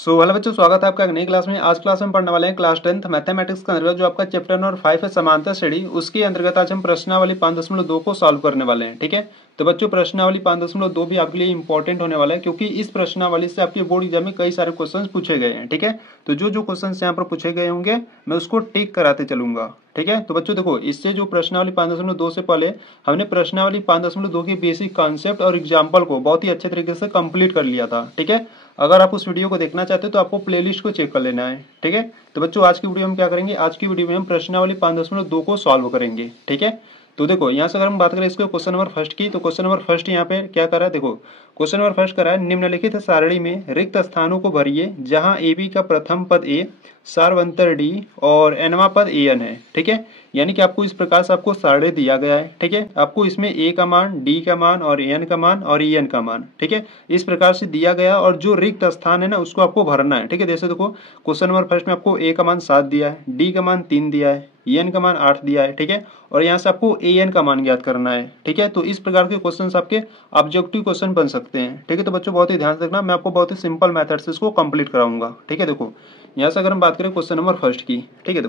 Hello बच्चों, स्वागत है आपका एक नई क्लास में। आज क्लास में पढ़ने वाले हैं क्लास 10th मैथमेटिक्स के अंतर्गत जो आपका चैप्टर नंबर 5 है समांतर श्रेणी, उसके अंतर्गत आज हम प्रश्नावली 5.2 को सॉल्व करने वाले हैं। ठीक है, तो बच्चों प्रश्नावली 5.2 भी आपके लिए इंपॉर्टेंट होने वाला है, क्योंकि इस प्रश्नावली से आपके बोर्ड एग्जाम में कई सारे क्वेश्चन पूछे गए हैं। ठीक है, तो जो क्वेश्चन यहाँ पर पूछे गए होंगे मैं उसको टिक कराते चलूंगा। ठीक है, तो बच्चों देखो, इससे जो प्रश्नावली 5.2 से पहले हमने प्रश्नावली 5.2 के बेसिक कॉन्सेप्ट और एग्जाम्पल को बहुत ही अच्छे तरीके से कंप्लीट कर लिया था। ठीक है, अगर आप उस वीडियो को देखना चाहते हो तो आपको प्लेलिस्ट को चेक कर लेना है। ठीक है, तो बच्चों आज की वीडियो में क्या करेंगे, आज की वीडियो में हम प्रश्नावली 5.2 को सॉल्व करेंगे। ठीक है, तो देखो यहाँ से अगर हम बात करें इसके क्वेश्चन नंबर फर्स्ट की, तो क्वेश्चन नंबर फर्स्ट यहाँ पे क्या करा है, देखो क्वेश्चन नंबर फर्स्ट करा है, निम्नलिखित सारणी में रिक्त स्थानों को भरिए जहां ए बी का प्रथम पद ए, सार्वंतर डी और एनवा पद ए एन है। ठीक है, यानी कि आपको इस प्रकार से आपको सारणी दिया गया है। ठीक है, आपको इसमें ए का मान, डी का मान और एन का मान और ई एन का मान, ठीक है, इस प्रकार से दिया गया और जो रिक्त स्थान है ना उसको आपको भरना है। ठीक है, जैसे देखो क्वेश्चन नंबर फर्स्ट में आपको ए का मान 7 दिया है, डी का मान 3 दिया है, ई एन का मान 8 दिया है। ठीक है, और यहाँ से आपको ए एन का मान ज्ञात करना है। ठीक है, तो इस प्रकार के क्वेश्चन आपके ऑब्जेक्टिव क्वेश्चन बन सकते हैं। ठीक है, तो बच्चों बहुत ही ध्यान से देखना, मैं आपको बहुत ही सिंपल मेथड से इसको कंप्लीट कराऊंगा। ठीक है, देखो यहाँ से अगर हम बात करें क्वेश्चन नंबर फर्स्ट की, ठीक है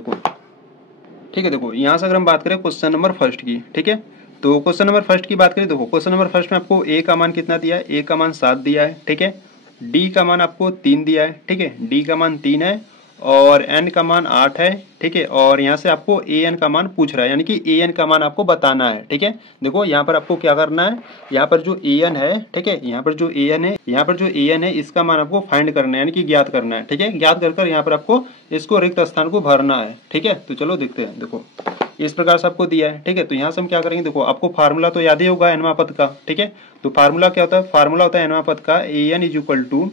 देखो यहाँ से अगर हम बात करें क्वेश्चन नंबर फर्स्ट की, ठीक है, तो क्वेश्चन नंबर फर्स्ट की बात करें, देखो क्वेश्चन नंबर फर्स्ट में आपको ए का मान कितना दिया है, ए का मान 7 दिया है। ठीक है, डी का मान आपको 3 दिया है। ठीक है, डी का मान 3 है और एन का मान 8 है। ठीक है, और यहाँ से आपको ए एन का मान पूछ रहा है, यानी कि ए एन का मान आपको बताना है। ठीक है, देखो यहाँ पर आपको क्या करना है, यहाँ पर जो ए एन है, ठीक है, यहाँ पर जो ए एन है इसका मान आपको फाइंड करना है, यानी कि ज्ञात करना है। ठीक है, ज्ञात कर यहाँ पर आपको इसको रिक्त स्थान को भरना है। ठीक है, तो चलो देखते हैं। देखो इस प्रकार से आपको दिया है। ठीक है, तो यहाँ से हम क्या करेंगे, देखो आपको फार्मूला तो याद ही होगा एनवा पद का। ठीक है, तो फार्मूला क्या होता है, फार्मूला होता है एनवा पद का A N is equal to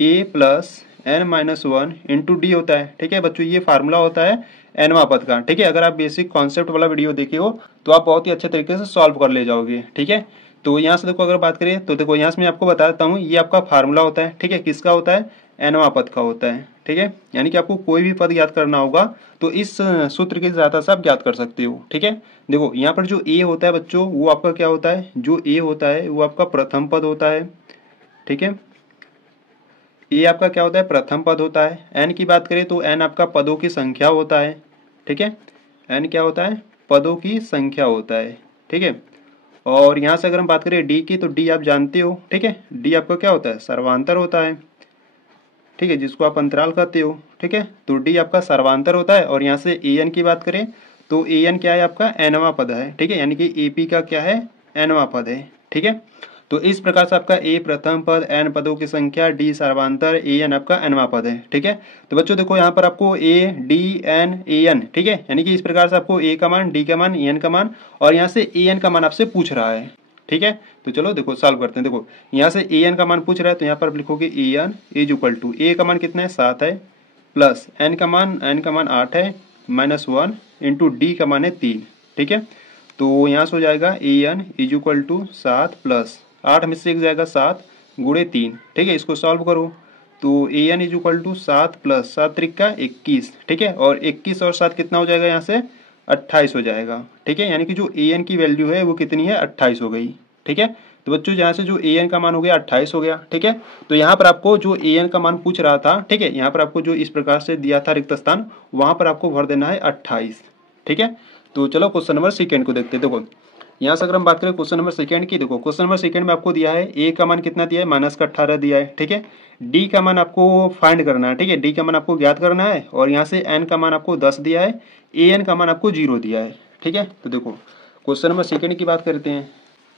A plus N minus 1 into D होता है। ठीक है बच्चों, ये फार्मूला होता है एनवा पद का। ठीक है, अगर आप बेसिक कॉन्सेप्ट वाला वीडियो देखे हो तो आप बहुत ही अच्छे तरीके से सॉल्व कर ले जाओगे। ठीक है, तो यहाँ से देखो अगर बात करें तो देखो यहाँ से मैं आपको बता देता हूँ, ये आपका फार्मूला होता है। ठीक है, किसका होता है, एनवा पद का होता है। ठीक है, यानी कि आपको कोई भी पद ज्ञात करना होगा तो इस सूत्र की सहायता से आप ज्ञात कर सकते हो। ठीक है, देखो यहाँ पर जो ए होता है बच्चों, वो आपका क्या होता है, जो ए होता है वो आपका प्रथम पद होता है। ठीक है, ए आपका क्या होता है, प्रथम पद होता है। एन की बात करें तो एन आपका पदों की संख्या होता है। ठीक है, एन क्या होता है, पदों की संख्या होता है। ठीक है, और यहाँ से अगर हम बात करें डी की, तो डी आप जानते हो। ठीक है, डी आपका क्या होता है, सर्वांतर होता है। ठीक है, जिसको आप अंतराल कहते हो। ठीक है, तो डी आपका सर्वांतर होता है। और यहाँ से ए एन की बात करें तो ए एन क्या है, आपका एनवा पद है। ठीक है, यानी कि ए पी का क्या है, एनवा पद है। ठीक है, तो इस प्रकार से आपका ए प्रथम पद, एन पदों की संख्या, डी सर्वांतर, ए एन आपका एनवा पद है। ठीक है, तो बच्चों देखो यहाँ पर आपको A D N A N, ठीक है, यानी कि इस प्रकार से आपको ए का मान, डी का मान, ए एन का मान और यहाँ से ए एन का मान आपसे पूछ रहा है। ठीक है, तो चलो देखो सॉल्व करते हैं। देखो यहाँ से ए एन का मान पूछ रहा है, तो यहाँ पर आप लिखोगे ए एन इज इक्वल टू, ए का मान कितना है, 7 है, प्लस एन का मान 8 है, माइनस 1 इंटू डी का मान है 3। ठीक है, तो यहाँ से हो जाएगा A N is equal to 7 plus 8 में से एक जाएगा 7 गुणे 3। ठीक है, इसको सॉल्व करो तो A N is equal to 7 plus 7 त्रिका 21। ठीक है, और 21 और 7 कितना हो जाएगा, यहाँ से 28 हो जाएगा। ठीक है, यानी कि जो ए एन की वैल्यू है वो कितनी है, 28 हो गई। ठीक है, तो बच्चों यहाँ से जो ए एन का मान हो गया 28 हो गया। ठीक है, तो यहाँ पर आपको जो ए एन का मान पूछ रहा था, ठीक है, यहाँ पर आपको जो इस प्रकार से दिया था रिक्त स्थान, वहां पर आपको भर देना है 28। ठीक है, तो चलो क्वेश्चन नंबर सेकेंड को देखते हैं। देखो यहाँ से अगर हम बात करें क्वेश्चन नंबर सेकेंड की, देखो क्वेश्चन नंबर सेकेंड में आपको दिया है ए का मान कितना दिया है, माइनस का 18 दिया है। ठीक है, डी का मान आपको फाइंड करना है। ठीक है, डी का मान आपको ज्ञात करना है और यहाँ से एन का मान आपको 10 दिया है, ए एन का मान आपको 0 दिया है। ठीक है, तो देखो क्वेश्चन नंबर सेकेंड की बात करते हैं।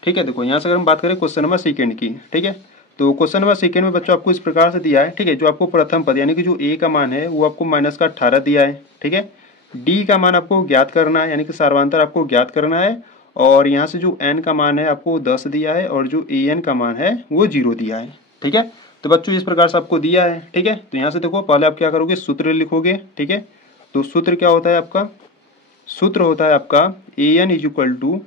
ठीक है, देखो यहाँ से अगर हम बात करें क्वेश्चन नंबर सेकेंड की, ठीक है, तो क्वेश्चन नंबर सेकेंड में बच्चों आपको इस प्रकार से दिया है। ठीक है, जो आपको प्रथम पद यानी कि जो ए का मान है वो आपको माइनस का 18 दिया है। ठीक है, डी का मान आपको ज्ञात करना है, यानी कि सर्वांतर आपको ज्ञात करना है और यहाँ से जो एन का मान है आपको 10 दिया है और जो ए एन का मान है वो 0 दिया है। ठीक है, तो बच्चों इस प्रकार से आपको दिया है। ठीक है, तो यहाँ से देखो पहले आप क्या करोगे, सूत्र लिखोगे। ठीक है, तो सूत्र क्या होता है आपका, सूत्र होता है आपका A N is equal to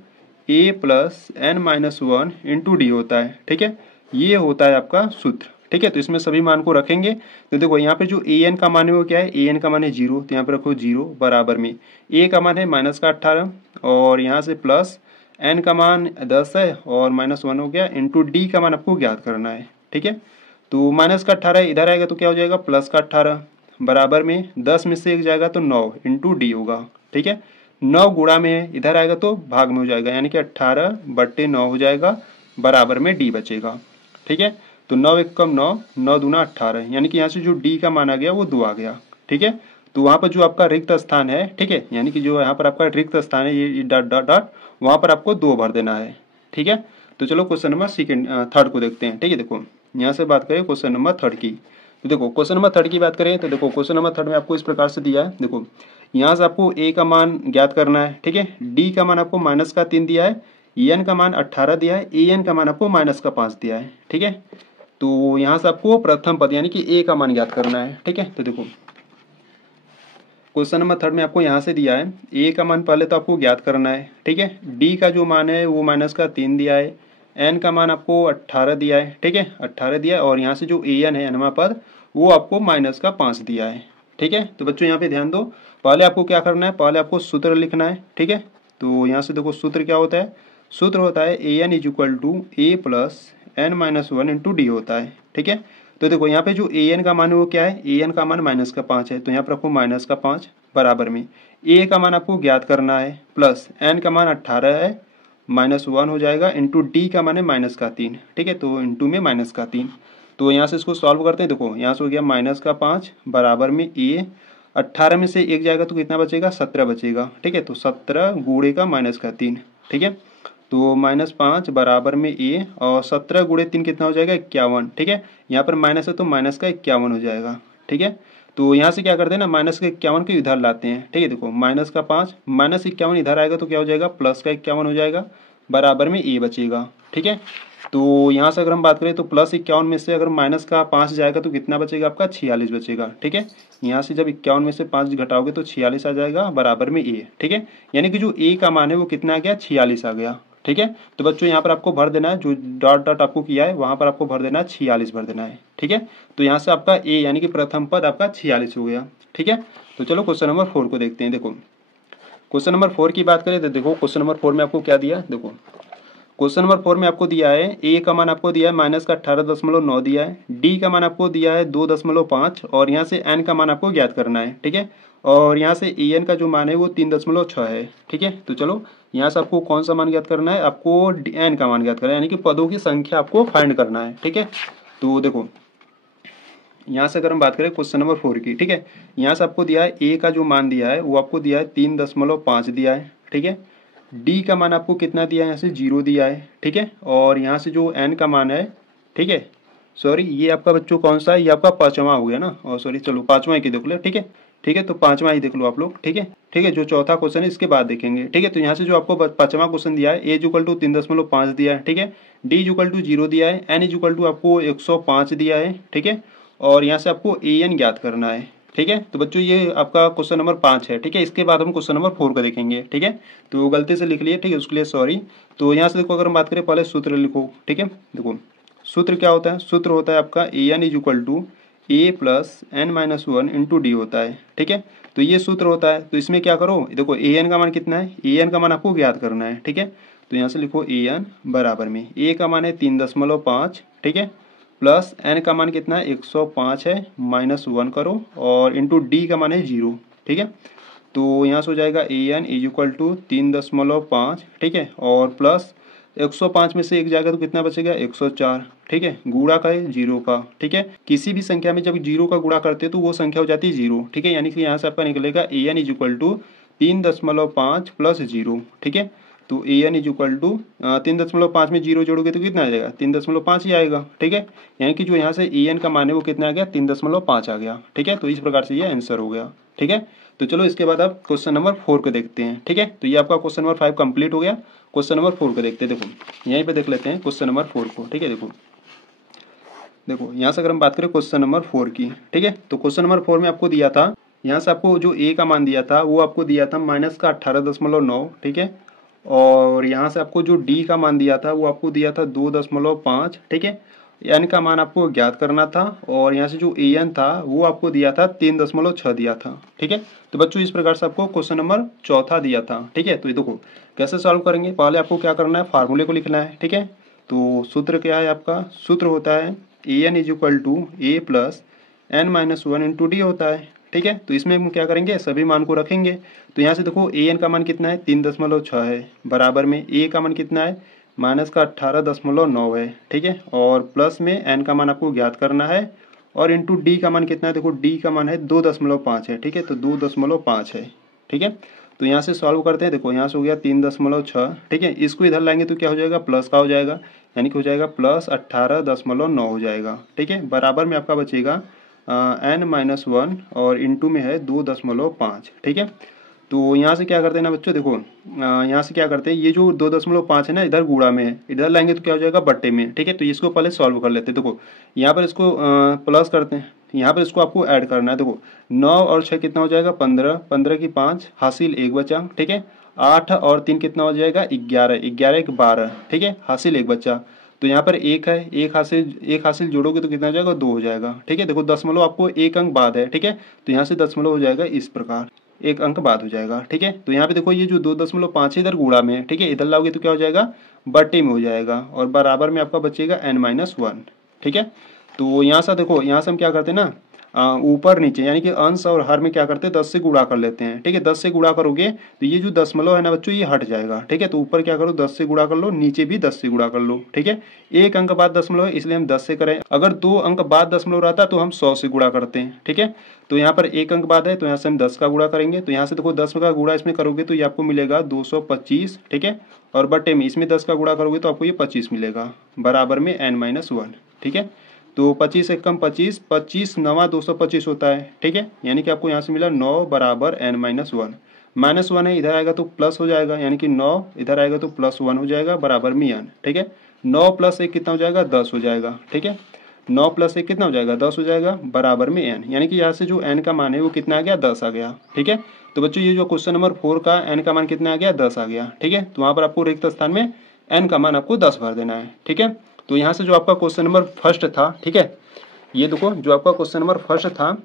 A plus N minus 1 into D होता है। ठीक है, ये होता है आपका सूत्र। ठीक है, तो इसमें सभी मान को रखेंगे। तो देखो यहाँ पे जो ए एन का मान है वो क्या है, ए एन का मान है 0, तो यहाँ पे रखो 0 बराबर में ए का मान है माइनस का 18 और यहाँ से प्लस एन का मान 10 है और माइनस 1 हो गया इंटू डी का मान आपको ज्ञात करना है। ठीक है, तो माइनस का 18 इधर आएगा तो क्या हो जाएगा प्लस का 18 बराबर में 10 में से 1 जाएगा तो 9 इंटू डी होगा। ठीक है, 9 गुणा में इधर आएगा तो भाग में हो जाएगा, यानी कि 18/9 हो जाएगा बराबर में डी बचेगा। ठीक है, तो 9 एक कम 9, 9 दूना 18, यानी कि यहाँ से जो डी का मान आ गया वो 2 आ गया। ठीक है, तो वहाँ पर जो आपका रिक्त स्थान है, ठीक है, यानी कि जो यहाँ पर आपका रिक्त स्थान है ये डॉट डॉट डॉट, वहाँ पर आपको 2 भर देना है। ठीक है, तो चलो क्वेश्चन नंबर थर्ड को देखते हैं। ठीक है, देखो यहाँ से बात करें क्वेश्चन नंबर थर्ड की, तो देखो क्वेश्चन नंबर थर्ड की बात करें तो देखो क्वेश्चन नंबर थर्ड में आपको इस प्रकार से दिया है। देखो यहाँ से आपको ए का मान ज्ञात करना है। ठीक है, डी का मान आपको -3 दिया है, एन का मान 18 दिया है, ए एन का मान आपको -5 दिया है। ठीक है, तो यहाँ से आपको प्रथम पद यानी कि ए का मान ज्ञात करना है। ठीक है, तो देखो क्वेश्चन नंबर थर्ड में आपको यहाँ से दिया है ए का मान पहले तो आपको ज्ञात करना है। ठीक है, डी का जो मान है वो -3 दिया है, एन का मान आपको 18 दिया है। ठीक है, 18 दिया है, और यहाँ से जो ए एन है अनवा पद वो आपको -5 दिया है। ठीक है, तो बच्चों यहाँ पे ध्यान दो, पहले आपको क्या करना है, पहले आपको सूत्र लिखना है। ठीक है, तो यहाँ से देखो सूत्र क्या होता है, सूत्र होता है A N equal to A plus n-1 into D होता है। ठीक है, तो देखो यहाँ पे जो ए एन का मान है वो क्या है, ए एन का मान -5 है, तो यहाँ पर आपको -5 बराबर में ए का मान आपको ज्ञात करना है, प्लस एन का मान 18 है, -1 हो जाएगा, इंटू डी का मान है -3। ठीक है, तो इंटू में -3, तो यहाँ से इसको सॉल्व करते हैं। देखो यहाँ से हो गया -5 बराबर में ए, 18 में से 1 जाएगा तो कितना बचेगा, 17 बचेगा। ठीक है, तो 17 गुणे का -3। ठीक है, तो -5 बराबर में ए, और 17 गुणे 3 कितना हो जाएगा, 51। ठीक है, यहाँ पर माइनस है तो माइनस का 51 हो जाएगा। ठीक है, तो यहाँ से क्या करते हैं ना, -51 को इधर लाते हैं। ठीक है, देखो -5 -51 इधर आएगा तो क्या हो जाएगा, +51 हो जाएगा बराबर में ए बचेगा। ठीक है, तो यहाँ से अगर हम बात करें तो +51 में से अगर -5 जाएगा तो कितना बचेगा आपका, 46 बचेगा। ठीक है, यहाँ से जब 51 में से 5 घटाओगे तो 46 आ जाएगा बराबर में ए। ठीक है, यानी कि जो ए का मान है वो कितना आ गया, 46 आ गया। ठीक है, तो बच्चों यहाँ पर आपको भर देना है, जो डॉट डॉट आपको किया है वहाँ पर आपको भर देना है 46 भर देना है। ठीक है, तो यहाँ से आपका ए यानी कि प्रथम पद आपका 46 हो गया। ठीक है, तो चलो क्वेश्चन नंबर 4 को देखते हैं। देखो क्वेश्चन नंबर 4 की बात करें तो देखो क्वेश्चन नंबर 4 में आपको क्या दिया, देखो क्वेश्चन नंबर 4 में आपको दिया है ए का मान आपको दिया है -18.9 दिया है, डी का मान आपको दिया है 2.5, और यहाँ से एन का मान आपको ज्ञात करना है। ठीक है, और यहाँ से ए एन का जो मान है वो 3.6 है। ठीक है, तो चलो यहाँ से आपको कौन सा मान ज्ञात करना है, आपको एन का मान ज्ञात करना है, यानी कि पदों की संख्या आपको फाइंड करना है। ठीक है, तो देखो यहाँ से अगर हम बात करें क्वेश्चन नंबर 4 की, ठीक है, यहाँ से आपको दिया है ए का जो मान दिया है वो आपको दिया है 3.5 दिया है। ठीक है, डी का मान आपको कितना दिया है, यहाँ से 0 दिया है। ठीक है, और यहाँ से जो एन का मान है, ठीक है, सॉरी ये आपका बच्चों कौन सा है, ये आपका 5वां हो गया ना, और सॉरी चलो 5वां की देख लो। ठीक है, ठीक है, तो 5वां ही देख लो आप लोग। ठीक है, ठीक है, जो चौथा क्वेश्चन है इसके बाद देखेंगे। ठीक है, तो यहाँ से जो आपको 5वां क्वेश्चन दिया है, ए इक्वल टू 3.5 दिया है। ठीक है, डी इक्वल टू 0 दिया है, एन इक्वल टू आपको 105 दिया है। ठीक है, और यहाँ से आपको ए एन ज्ञात करना है। ठीक है, तो बच्चों ये आपका क्वेश्चन नंबर 5 है। ठीक है, इसके बाद हम क्वेश्चन नंबर 4 का देखेंगे। ठीक है, तो गलती से लिख लिए, ठीक है, उसके लिए सॉरी। तो यहाँ से देखो अगर हम बात करें पहले सूत्र लिखो। ठीक है, देखो सूत्र क्या होता है, सूत्र होता है आपका A N equal to A plus n-1 into D होता है। ठीक है, तो ये सूत्र होता है, तो इसमें क्या करो, देखो ए एन का मान कितना है, ए एन का मान आपको ज्ञात करना है। ठीक है, तो यहाँ से लिखो ए एन बराबर में ए का मान है 3.5, ठीक है, प्लस एन का मान कितना है 105 है, -1 करो, और इंटू डी का मान है 0। ठीक है, तो यहाँ से हो जाएगा ए एन इक्वल टू 3.5, ठीक है, और प्लस 105 में से 1 जाएगा तो कितना बचेगा, 104। ठीक है, गुणा का है 0 का। ठीक है, किसी भी संख्या में जब 0 का गुणा करते हैं तो वो संख्या हो जाती है 0। ठीक है, यानी कि यहाँ से आपका निकलेगा ए एन इक्वल टू 3.5 प्लस 0। ठीक है, तो ए एन इक्वल टू 3.5 में 0 जोड़ोगे तो कितना आ जाएगा, 3.5 ही आएगा। ठीक है, यानी कि जो यहाँ से ए एन का मान है वो कितना आ गया, 3.5 आ गया। ठीक है, तो इस प्रकार से ये आंसर हो गया। ठीक है, तो चलो इसके बाद आप क्वेश्चन नंबर 4 को देखते हैं। ठीक है, तो ये आपका क्वेश्चन नंबर 5 कंप्लीट हो गया। क्वेश्चन नंबर 4 को देखते हैं। देखो यहीं पे देख लेते हैं क्वेश्चन नंबर 4 को। ठीक है, देखो यहाँ से अगर हम बात करें क्वेश्चन नंबर 4 की, ठीक है, तो क्वेश्चन नंबर 4 में आपको दिया था, यहाँ से आपको जो ए का मान दिया था वो आपको दिया था -18.9। ठीक है, और यहाँ से आपको जो डी का मान दिया था वो आपको दिया था 2.5। ठीक है, एन का मान आपको ज्ञात करना था, और यहाँ से जो ए एन था वो आपको दिया था 3.6 दिया था। ठीक है, तो बच्चों इस प्रकार से आपको क्वेश्चन नंबर 4 दिया था। ठीक है, तो ये देखो कैसे सॉल्व करेंगे, पहले आपको क्या करना है, फार्मूले को लिखना है। ठीक है, तो सूत्र क्या है आपका, सूत्र होता है A N is equal to A plus N minus one into D होता है। ठीक है, तो इसमें हम क्या करेंगे, सभी मान को रखेंगे। तो यहाँ से देखो ए एन का मान कितना है 3.6 है, बराबर में ए का मान कितना है माइनस का 18.9 है। ठीक है, और प्लस में एन का मान आपको ज्ञात करना है, और इंटू डी का मान कितना है, देखो डी का मान है 2.5 है। ठीक है, तो 2.5 है। ठीक है, तो यहाँ से सॉल्व करते हैं। देखो यहाँ से हो गया 3.6। ठीक है, इसको इधर लाएंगे तो क्या हो जाएगा, प्लस का हो जाएगा, यानी कि हो जाएगा प्लस 18.9 हो जाएगा। ठीक है, बराबर में आपका बचेगा n माइनस वन, और इंटू में है 2.5। ठीक है, तो यहाँ से क्या करते हैं ना बच्चों, देखो यहाँ से क्या करते हैं, ये जो 2.5 है ना इधर गुणा में है, इधर लाएंगे तो क्या हो जाएगा बट्टे में। ठीक है, तो इसको पहले सॉल्व कर लेते हैं। देखो यहाँ पर इसको प्लस करते हैं, यहाँ पर इसको आपको ऐड करना है। देखो 9 और 6 कितना हो जाएगा 15, 15 की 5 हासिल 1 बचा। ठीक है, 8 और 3 कितना हो जाएगा 11, 11 की 12। ठीक है, हासिल 1 बचा। तो यहाँ पर 1 है, एक हासिल जोड़ोगे तो कितना हो जाएगा 2 हो जाएगा। ठीक है, देखो दशमलव आपको 1 अंक बाद है। ठीक है, तो यहाँ से दशमलव हो जाएगा इस प्रकार, 1 अंक बाद हो जाएगा। ठीक है, तो यहाँ पे देखो ये जो 2.5 इधर गुणा में है। ठीक है, इधर लाओगे तो क्या हो जाएगा बट्टे में हो जाएगा, और बराबर में आपका बचेगा n-1। ठीक है, तो यहाँ से देखो, यहाँ से हम क्या करते हैं ना ऊपर नीचे यानी कि अंश और हर में क्या करते हैं 10 से गुणा कर लेते हैं। ठीक है, 10 से गुणा करोगे तो ये जो दशमलव है ना बच्चों ये हट जाएगा। ठीक है, तो ऊपर क्या करो 10 से गुणा कर लो, नीचे भी 10 से गुणा कर लो। ठीक है, 1 अंक बाद दशमलव है इसलिए हम 10 से करें, अगर 2 अंक बाद दशमलव रहता तो हम 100 से गुणा करते हैं। ठीक है, तो यहाँ पर 1 अंक बाद है तो यहाँ से हम 10 का गुणा करेंगे, तो यहाँ से देखो 10 का गुणा इसमें करोगे तो ये आपको मिलेगा 225। ठीक है, और बट्टे में इसमें 10 का गुणा करोगे तो आपको ये 25 मिलेगा, बराबर में n-1। ठीक है, तो 25 से कम 25, 25 9 225 होता है। ठीक है, यानी कि आपको यहाँ से मिला 9 बराबर n-1। -1 है, इधर आएगा तो प्लस हो जाएगा, यानी कि 9 इधर आएगा तो +1 हो जाएगा, बराबर में n। ठीक है, 9 + 1 कितना हो जाएगा 10 हो जाएगा। ठीक है, 9 + 1 कितना हो जाएगा 10 हो जाएगा, बराबर में n। यानी कि यहाँ से जो n का मान है वो कितना आ गया 10 आ गया। ठीक है, तो बच्चों ये जो क्वेश्चन नंबर 4 का n का मान कितना आ गया 10 आ गया। ठीक है, तो वहाँ पर आपको रिक्त स्थान में n का मान आपको 10 भर देना है। ठीक है, तो यहाँ से जो आपका क्वेश्चन नंबर फर्स्ट था, ठीक है, ये देखो जो आपका क्वेश्चन नंबर फर्स्ट था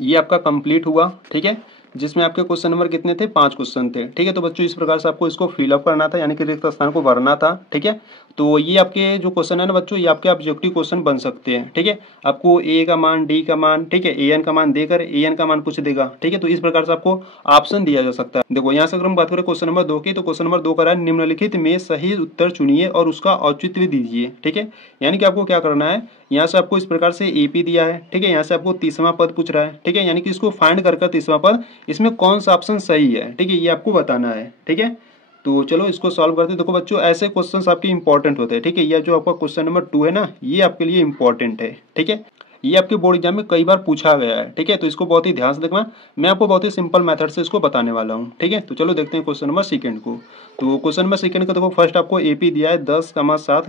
ये आपका कंप्लीट हुआ। ठीक है, जिसमें आपके क्वेश्चन नंबर कितने थे 5 क्वेश्चन थे। ठीक है, तो बच्चों इस प्रकार से आपको इसको फिलअप करना था, यानी कि रिक्त स्थान को भरना था। ठीक है, तो ये आपके जो क्वेश्चन है ना बच्चों ये आपके ऑब्जेक्टिव क्वेश्चन बन सकते हैं। ठीक है, आपको ए का मान, डी का मान, ठीक है, ए एन का मान देकर ए एन का मान पूछ देगा। ठीक है, तो इस प्रकार से आपको ऑप्शन दिया जा सकता है। देखो यहाँ से अगर हम बात करें क्वेश्चन नंबर 2 की, तो क्वेश्चन नंबर 2 का निम्नलिखित में सही उत्तर चुनिए और उसका औचित्य भी दीजिए। ठीक है, यानी कि आपको क्या करना है, यहाँ से आपको इस प्रकार से एपी दिया है। ठीक है, यहाँ से आपको 30वां पद पूछ रहा है। ठीक है, यानी कि इसको फाइंड कर 30वां पद इसमें कौन सा ऑप्शन सही है। ठीक है, ये आपको बताना है। ठीक है, तो चलो इसको सॉल्व करते हैं। देखो बच्चों ऐसे क्वेश्चंस आपके इंपॉर्टेंट होते हैं। ठीक है, यह जो आपका क्वेश्चन नंबर 2 है ना ये आपके लिए इंपॉर्टेंट है। ठीक है, ये आपके बोर्ड एग्जाम में कई बार पूछा गया है। ठीक है, तो इसको बहुत ही ध्यान से देखना, मैं आपको बहुत ही सिंपल मेथड से इसको बताने वाला हूँ। ठीक है, तो चलो देखते हैं क्वेश्चन नंबर सेकंड को। तो क्वेश्चन नंबर सेकंड का देखो फर्स्ट आपको एपी दिया है 10, 7,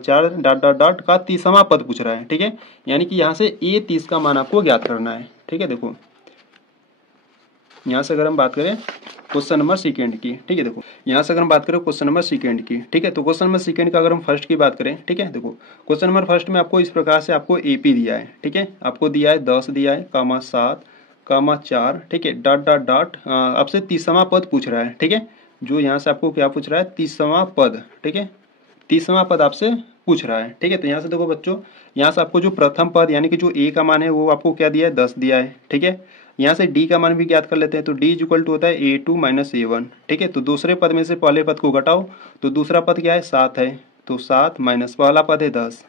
4 डॉट डॉट डॉट का 30वां पद पूछ रहा है। ठीक है, यानी कि यहाँ से ए 30 का मान आपको ज्ञात करना है। ठीक है, देखो यहाँ से अगर हम बात करें क्वेश्चन नंबर सेकंड की, ठीक है, देखो यहाँ से अगर हम बात करें क्वेश्चन नंबर सेकंड की, ठीक है, तो क्वेश्चन नंबर सेकंड का अगर हम फर्स्ट की बात करें, ठीक है, देखो क्वेश्चन नंबर फर्स्ट में आपको इस प्रकार से आपको एपी दिया है। ठीक है, आपको दिया है 10 दिया है, 7, 4, ठीक है, डॉट डॉट डॉट आपसे 30वां पद पूछ रहा है। ठीक है, जो यहाँ से आपको क्या पूछ रहा है 30वां पद। ठीक है, 30वां पद आपसे पूछ रहा है। ठीक है, तो यहाँ से देखो बच्चों यहाँ से आपको जो प्रथम पद यानी कि जो ए का मान है वो आपको क्या दिया है 10 दिया है। ठीक है, यहाँ से डी का मान भी ज्ञात कर लेते हैं, तो डी इक्वल टू होता है A2 - A1। ठीक है, तो दूसरे पद में से पहले पद को घटाओ तो दूसरा पद क्या है 7 है, तो 7 माइनस पहला पद है 10,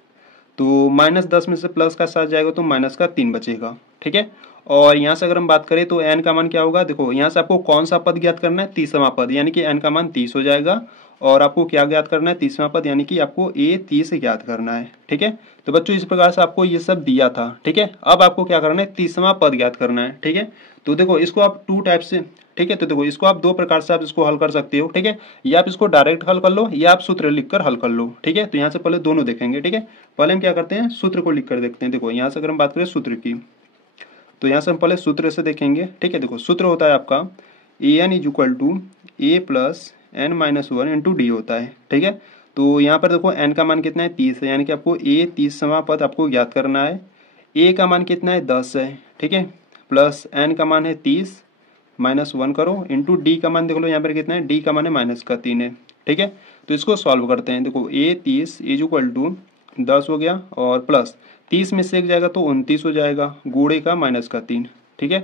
तो -10 में से प्लस का 7 जाएगा तो माइनस का 3 बचेगा। ठीक है, और यहाँ से अगर हम बात करें तो n का मान क्या होगा, देखो यहाँ से आपको कौन सा पद ज्ञात करना है 30वां पद, यानी कि n का मान 30 हो जाएगा, और आपको क्या ज्ञात करना है 30वां पद, यानी कि आपको a 30 ज्ञात करना है। ठीक है, तो बच्चों इस प्रकार से आपको ये सब दिया था। ठीक है, अब आपको क्या करना है 30वां पद ज्ञात करना है। ठीक है, तो देखो इसको आप 2 टाइप से, ठीक है, तो देखो इसको आप 2 प्रकार से आप इसको हल कर सकते हो। ठीक है, या आप इसको डायरेक्ट हल कर लो या आप सूत्र लिखकर हल कर लो। ठीक है, तो यहाँ से पहले दोनों देखेंगे। ठीक है, पहले हम क्या करते हैं सूत्र को लिख कर देखते हैं। देखो यहाँ से अगर हम बात करें सूत्र की, तो यहाँ से हम पहले सूत्र से देखेंगे। ठीक है, देखो सूत्र होता है आपका an = a + n-1 × d होता है। ठीक है, तो यहाँ पर देखो n का मान कितना है 30 है, यानी कि आपको a 30वां पद आपको ज्ञात करना है। a का मान कितना है 10 है, ठीक है, प्लस n का मान है 30 -1 करो इंटू डी का मान देख लो यहाँ पर कितना है, डी का मान है -3 है। ठीक है, तो इसको सॉल्व करते हैं। देखो a 30 = 10 हो गया और प्लस 30 में से 1 जाएगा तो 29 हो जाएगा, गुणे का माइनस का 3, ठीक है।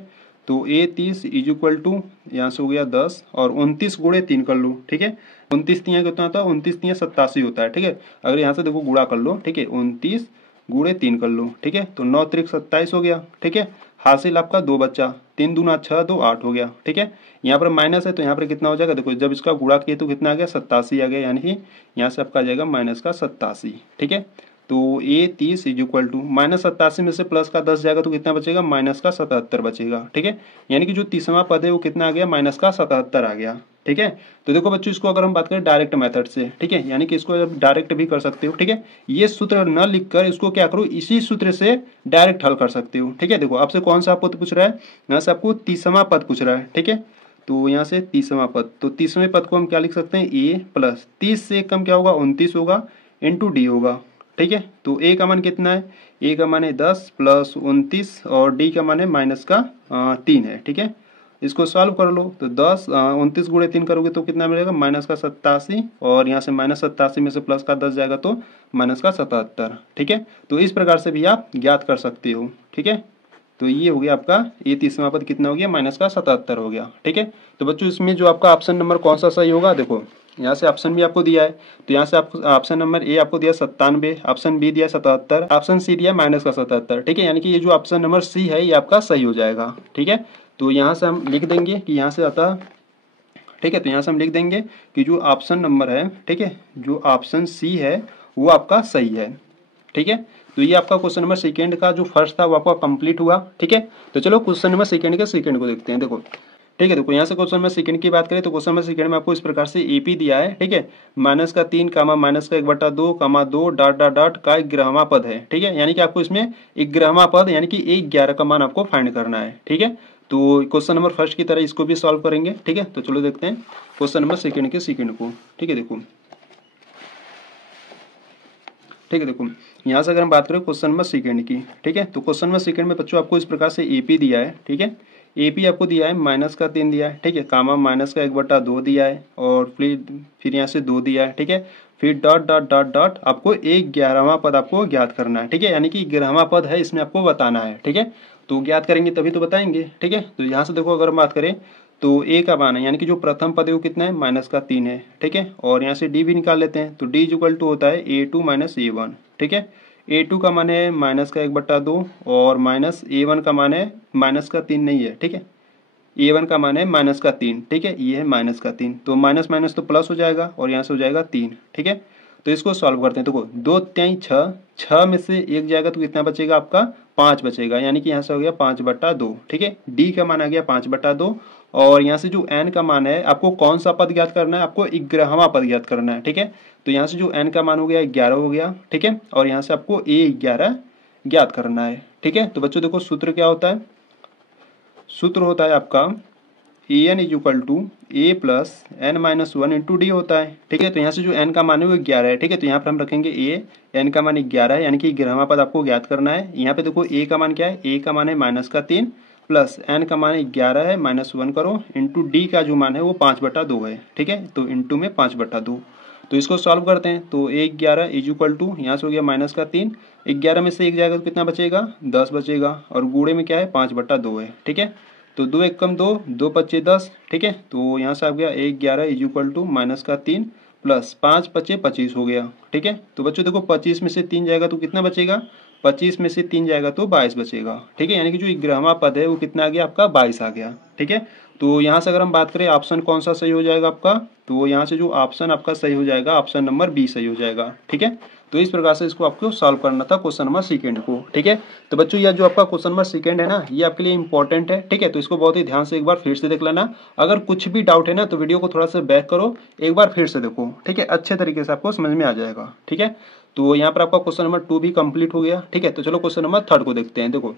तो ए 30 इज इक्वल टू यहाँ से हो गया 10 और 29 गुणे 3 कर लो, ठीक है। 29 तियाँ कितना होता है, 29 तियाँ 87 होता है, ठीक है। अगर यहाँ से देखो गुणा कर लो, ठीक है, 29 गुणे 3 कर लो, ठीक है। तो 9 त्रिक 27 हो गया, ठीक है। हासिल आपका 2 बच्चा, 3 दूना 6, 2 8 हो गया, ठीक है। यहाँ पर माइनस है तो यहाँ पर कितना हो जाएगा, देखो जब इसका गुणा किए तो कितना आ गया, 87 आ गया, यानी कि यहाँ से आपका आ जाएगा माइनस का 87, ठीक है। तो ए 30 इज इक्वल टू माइनस 87 में से प्लस का 10 जाएगा तो कितना बचेगा, माइनस का 77 बचेगा, ठीक है। यानी कि जो 30वां पद है वो कितना आ गया, माइनस का 77 आ गया, ठीक है। तो देखो बच्चों, इसको अगर हम बात करें डायरेक्ट मेथड से, ठीक है, यानी कि इसको डायरेक्ट भी कर सकते हो, ठीक है। ये सूत्र न लिखकर इसको क्या करो, इसी सूत्र से डायरेक्ट हल कर सकते हो, ठीक है। देखो आपसे कौन सा पद पूछ रहा है, यहाँ से आपको 30वां पद पूछ रहा है, ठीक है। तो यहाँ से 30वां पद, तो 30वें पद को हम क्या लिख सकते हैं, ए प्लस 30 से कम क्या होगा, 29 होगा, इंटू डी होगा, ठीक है। तो ए का मान कितना है, ए का मान है 10 प्लस 29 और डी का मान है माइनस का 3 है, ठीक है। इसको सॉल्व कर लो तो 10 29 गुणे 3 करोगे तो कितना मिलेगा, माइनस का 87 और यहाँ से माइनस 87 में से प्लस का 10 जाएगा तो माइनस का 77, ठीक है। तो इस प्रकार से भी आप ज्ञात कर सकते हो, ठीक है। तो ये हो गया आपका, ये 30वां पद कितना हो गया, माइनस का 77 हो गया, ठीक है। तो बच्चों इसमें जो आपका ऑप्शन नंबर कौन सा सही होगा, देखो यहाँ से ऑप्शन भी आपको दिया है, तो यहाँ से आपको ऑप्शन नंबर ए आपको दिया 97, ऑप्शन बी दिया 77, ऑप्शन सी दिया माइनस का 77, ठीक है। यानी कि ये जो ऑप्शन नंबर सी है ये आपका सही हो जाएगा, ठीक है। तो यहाँ से हम लिख देंगे कि यहाँ से आता, ठीक है। तो यहाँ से हम लिख देंगे कि जो ऑप्शन नंबर है, ठीक है, जो ऑप्शन सी है वो आपका सही है, ठीक है। तो ये आपका क्वेश्चन नंबर सेकंड का जो फर्स्ट था वो आपका कंप्लीट हुआ, ठीक है। तो चलो क्वेश्चन नंबर सेकंड के सेकंड को देखते हैं, देखो ठीक है। देखो यहाँ से क्वेश्चन नंबर सेकंड की बात करें तो क्वेश्चन नंबर सेकंड में आपको इस प्रकार से एपी दिया है, ठीक है। माइनस का 3 कामा माइनस का 1/2 कामा 2 डॉट डॉट डॉट का 11वां पद है, ठीक है। यानी कि आपको इसमें 11वां पद यानी कि 11 का मान आपको फाइंड करना है, ठीक है। तो क्वेश्चन नंबर फर्स्ट की तरह इसको भी सॉल्व करेंगे, ठीक है। तो चलो देखते हैं क्वेश्चन नंबर सेकंड के सेकंड को, ठीक है। देखो ठीक है, देखो यहाँ से अगर हम बात करें क्वेश्चन नंबर सेकंड की, ठीक है। तो क्वेश्चन नंबर सेकंड में बच्चों आपको इस प्रकार से एपी दिया है, ठीक है। एपी आपको दिया है माइनस का 3 दिया है, ठीक है, कामा माइनस का 1/2 दिया है और फिर यहाँ से 2 दिया है, ठीक है। फिर डॉट डॉट डॉट डॉट आपको 11वां पद आपको ज्ञात करना है, ठीक है। यानी कि 11वां पद है इसमें आपको बताना है, ठीक है। तो ज्ञात करेंगे तभी तो बताएंगे, ठीक है। तो यहाँ से देखो अगर हम बात करें तो ए का मान है यानी कि जो प्रथम पद है वो कितना है, माइनस का 3 है, ठीक है। और यहाँ से डी भी निकाल लेते हैं तो डी इक्वल टू होता है A2 माइनस A1, ठीक है। A2 का मान है माइनस का 1/2 और माइनस A1 का मान है माइनस का 3 नहीं है, ठीक है। A1 का मान है माइनस का 3, ठीक है, ये है माइनस का 3, तो माइनस माइनस तो प्लस हो जाएगा और यहाँ से हो जाएगा 3, ठीक है। तो इसको सॉल्व करते हैं, देखो 2 3 6, 6 में से 1 जाएगा तो कितना बचेगा आपका, 5 बचेगा, यानी कि यहाँ से हो गया 5/2, ठीक है। डी का मान आ गया 5/2 और यहाँ से जो एन का मान है आपको कौन सा पद ज्ञात करना है, आपको 11वां पद ज्ञात करना है, ठीक है। तो यहाँ से जो एन का मान हो गया 11 हो गया, ठीक है। और यहाँ से आपको A11 ज्ञात करना है, ठीक है। तो बच्चों देखो सूत्र क्या होता है, सूत्र होता है आपका an is equal to A plus N minus 1 into D होता है, ठीक है। तो यहाँ से जो n का मान है वो 11 है, ठीक है। तो यहाँ पर हम रखेंगे a, n का मान 11 है यानी कि 11वां पद आपको ज्ञात करना है। यहाँ पे देखो a का मान क्या है, a का मान है माइनस का 3 प्लस n का मान 11 है माइनस 1 करो इंटू डी का जो मान है वो 5/2 है, ठीक है। तो इंटू में 5/2, तो इसको सॉल्व करते हैं तो 11 इज इक्वल टू यहाँ से हो गया माइनस का 3, 11 में से 1 जाएगा तो कितना बचेगा, 10 बचेगा और गुणे में क्या है 5/2 है, ठीक है। तो 2 1 कम 2, 2 5 10, ठीक है। तो यहाँ से आ गया 11 इज इक्वल टू माइनस का 3 प्लस 5 5 25 हो गया, ठीक है। तो बच्चों देखो 25 में से 3 जाएगा तो कितना बचेगा, 25 में से 3 जाएगा तो 22 बचेगा, ठीक है। यानी कि जो 11वां पद है वो कितना आ गया आपका 22 आ गया, ठीक है। तो यहाँ से अगर हम बात करें ऑप्शन कौन सा सही हो जाएगा आपका, तो यहाँ से जो ऑप्शन आपका सही हो जाएगा ऑप्शन नंबर बी सही हो जाएगा, ठीक है। तो इस प्रकार से इसको आपको सॉल्व करना था क्वेश्चन नंबर सेकंड को, ठीक है। तो बच्चों यह जो आपका क्वेश्चन नंबर सेकंड है ना ये आपके लिए इंपॉर्टेंट है, ठीक है। तो इसको बहुत ही ध्यान से एक बार फिर से देख लेना, अगर कुछ भी डाउट है ना तो वीडियो को थोड़ा सा बैक करो, एक बार फिर से देखो, ठीक है, अच्छे तरीके से आपको समझ में आ जाएगा, ठीक है। तो यहाँ पर आपका क्वेश्चन नंबर 2 भी कंप्लीट हो गया, ठीक है। तो चलो क्वेश्चन नंबर 3 को देखते हैं। देखो